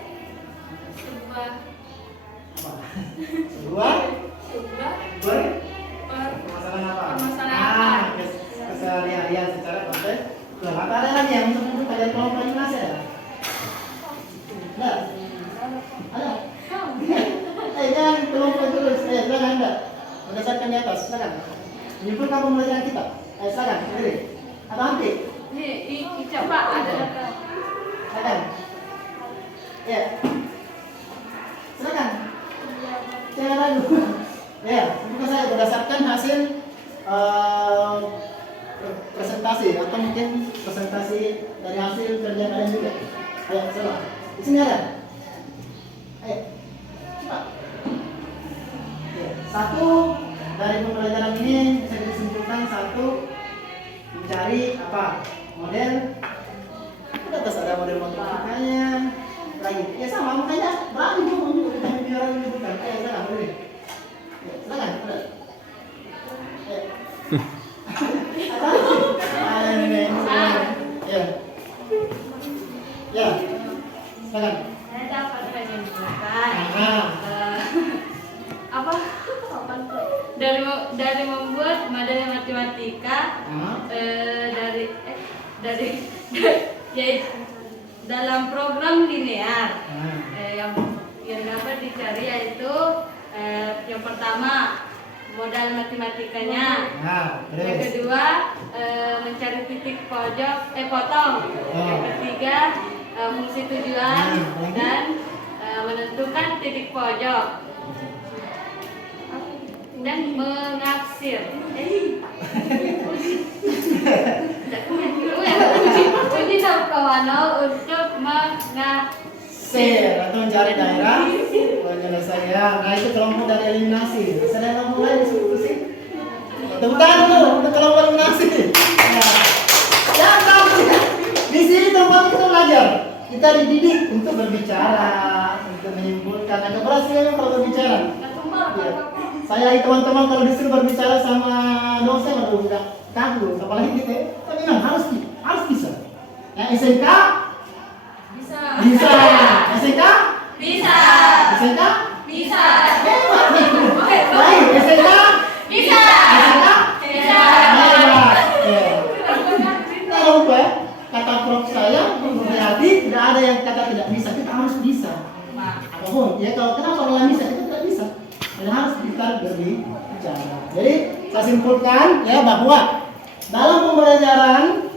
sebuah permasalahan. Keseharian secara konteks. Maka ada lagi yang untuk kajian kelompok eliminasi ada? Ada? Ada? Jangan kelompok terus. Silakan Anda. Berdasarkan di atas, silakan. Menyimpulkan pembelajaran kita. Silakan, berdiri. Atau nanti? Ini coba ada. Silakan. Ya. Silakan. Jangan ragu. Ya, bukan saya berdasarkan hasil presentasi atau mungkin presentasi dari hasil kerja kalian juga. Ayo, coba. Di sini ada. Ayo. Cepat. Ya. Satu dari pembelajaran ini bisa disimpulkan satu mencari apa? Model. Di atas ada model matematikanya. Lagi. Ya sama makanya berani dong untuk kita biar bukan. Ayo, silakan berdiri. Ya, silakan. Ayo. Ya, silakan. Saya dapat menyimpulkan apa dari membuat model matematika dari yaitu dalam program linear yang dapat dicari yaitu yang pertama modal matematikanya, yang kedua mencari titik potong, yang ketiga fungsi tujuan dan menentukan titik pojok dan mengarsir. Uji Taukawanol untuk mengarsir atau mencari daerah penyelesaian. Nah, itu kelompok dari eliminasi. Bisa ada yang mulai diskusi? Tepuk tangan dulu untuk kelompok eliminasi. Jangan takut. Di sini tempat kita belajar. Kita dididik untuk berbicara, untuk menyimpulkan. Agak berat sih kalau berbicara. Ya. Saya teman-teman kalau disuruh berbicara sama dosen udah kaku, apalagi gitu ya. Tapi memang harus bisa. Ya, SMK bisa. SMK Bisa. SMK Bisa. hebat nih. Baik, SMK Bisa. SMK Bisa. hebat. Kalau lupa kata prof saya berarti tidak ada yang kata tidak bisa. Kita harus bisa. Apapun ya, kalau kenapa nggak bisa kita tidak bisa. Dan harus kita berbicara. Jadi saya simpulkan ya bahwa dalam pembelajaran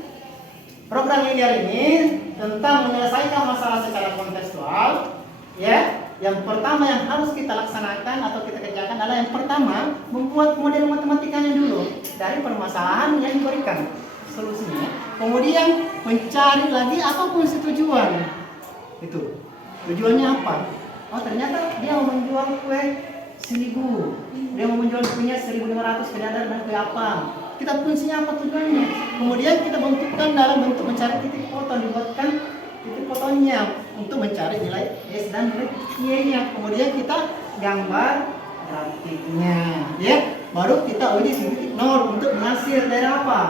program linear ini tentang menyelesaikan masalah secara kontekstual, ya, yang pertama yang harus kita laksanakan atau kita kerjakan adalah yang pertama membuat model matematikanya dulu dari permasalahan yang diberikan solusinya. Kemudian mencari lagi apa fungsi tujuan. Itu tujuannya apa? Oh ternyata dia mau menjual kue 1000, dia mau menjual kuenya 1500 ke Dadar dan kue apa. kita fungsinya apa tujuannya. Kemudian kita bentukkan dalam bentuk mencari titik foto, dibuatkan titik fotonya untuk mencari nilai S dan nilai Y-nya. Kemudian kita gambar grafiknya, ya. Baru kita uji titik nol untuk menghasil daerah apa,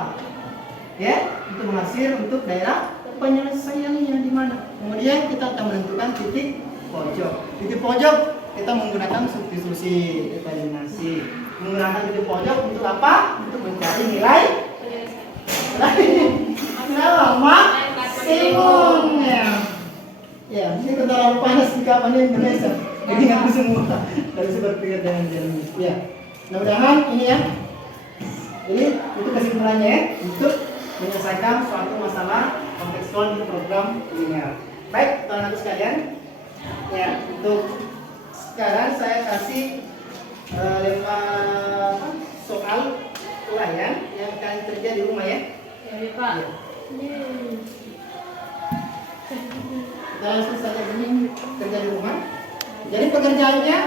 ya, untuk menghasil untuk daerah penyelesaiannya di mana. Kemudian kita akan menentukan titik pojok. Titik pojok kita menggunakan substitusi, eliminasi. Menggunakan titik pojok untuk apa? Untuk mencari nilai maksimum. Ya, ini terlalu panas di kapan Indonesia. Jadi nggak bisa semua. Nggak bisa berpikir dengan jernih. Ya, mudah-mudahan ini ya. Ini itu kesimpulannya ya, untuk menyelesaikan suatu masalah kontekstual di program linear. Baik, teman-teman sekalian. Ya, untuk sekarang saya kasih soal layan yang akan terjadi di rumah ya. Ya, Pak. Ya. Kita langsung saja ini kerja di rumah. Jadi pekerjaannya,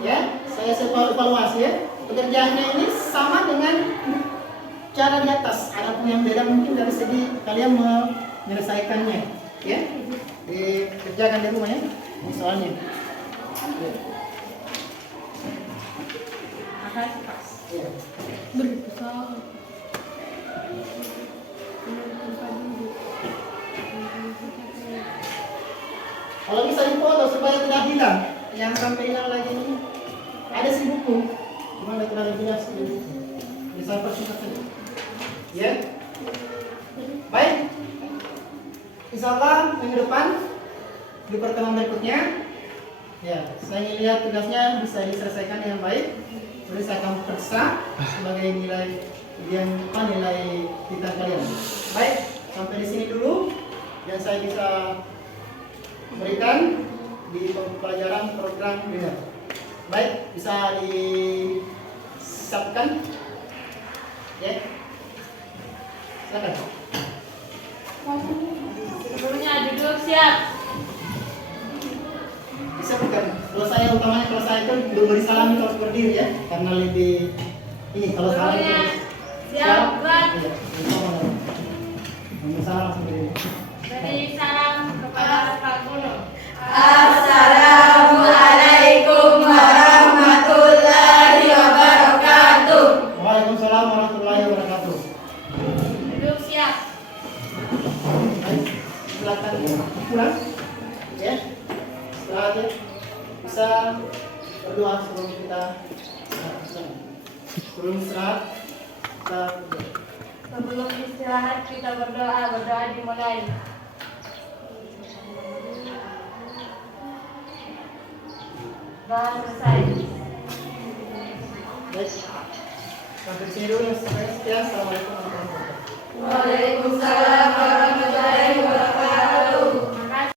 ya, saya evaluasi ya. Pekerjaannya ini sama dengan cara di atas. Ada pun yang beda mungkin dari segi kalian menyelesaikannya, ya. Dikerjakan di rumah ya, soalnya. Ya. Ya. Kalau bisa dipoto supaya tidak hilang, yang sampai hilang lagi ini ada si buku, cuma tidak terlalu jelas di buku. Bisa persingkat saja. Ya, baik. Insyaallah minggu depan di pertemuan berikutnya, ya, saya ingin lihat tugasnya bisa diselesaikan dengan baik. Jadi saya akan periksa sebagai nilai nilai kita kalian. Baik, sampai di sini dulu yang saya bisa berikan di pelajaran program linear. Baik, bisa disiapkan, ya. Silakan. Sebelumnya duduk siap. Bisa bukan? Kalau saya utamanya kalau saya itu beri salam itu harus berdiri ya, karena lebih ini kalau salam itu Sebelumnya harus siap, gerak. Iya, salam langsung berdiri. Beri salam kepada Pak Guru. Assalamualaikum warahmatullahi wabarakatuh. Waalaikumsalam warahmatullahi wabarakatuh. Duduk siap. Baik, silakan pulang, ya. Istirahat ya. Bisa berdoa sebelum kita sebelum istirahat kita berdoa. Sebelum istirahat kita berdoa dimulai. Dan selesai. Baik. Sampai sini dulu ya. Assalamualaikum warahmatullahi wabarakatuh.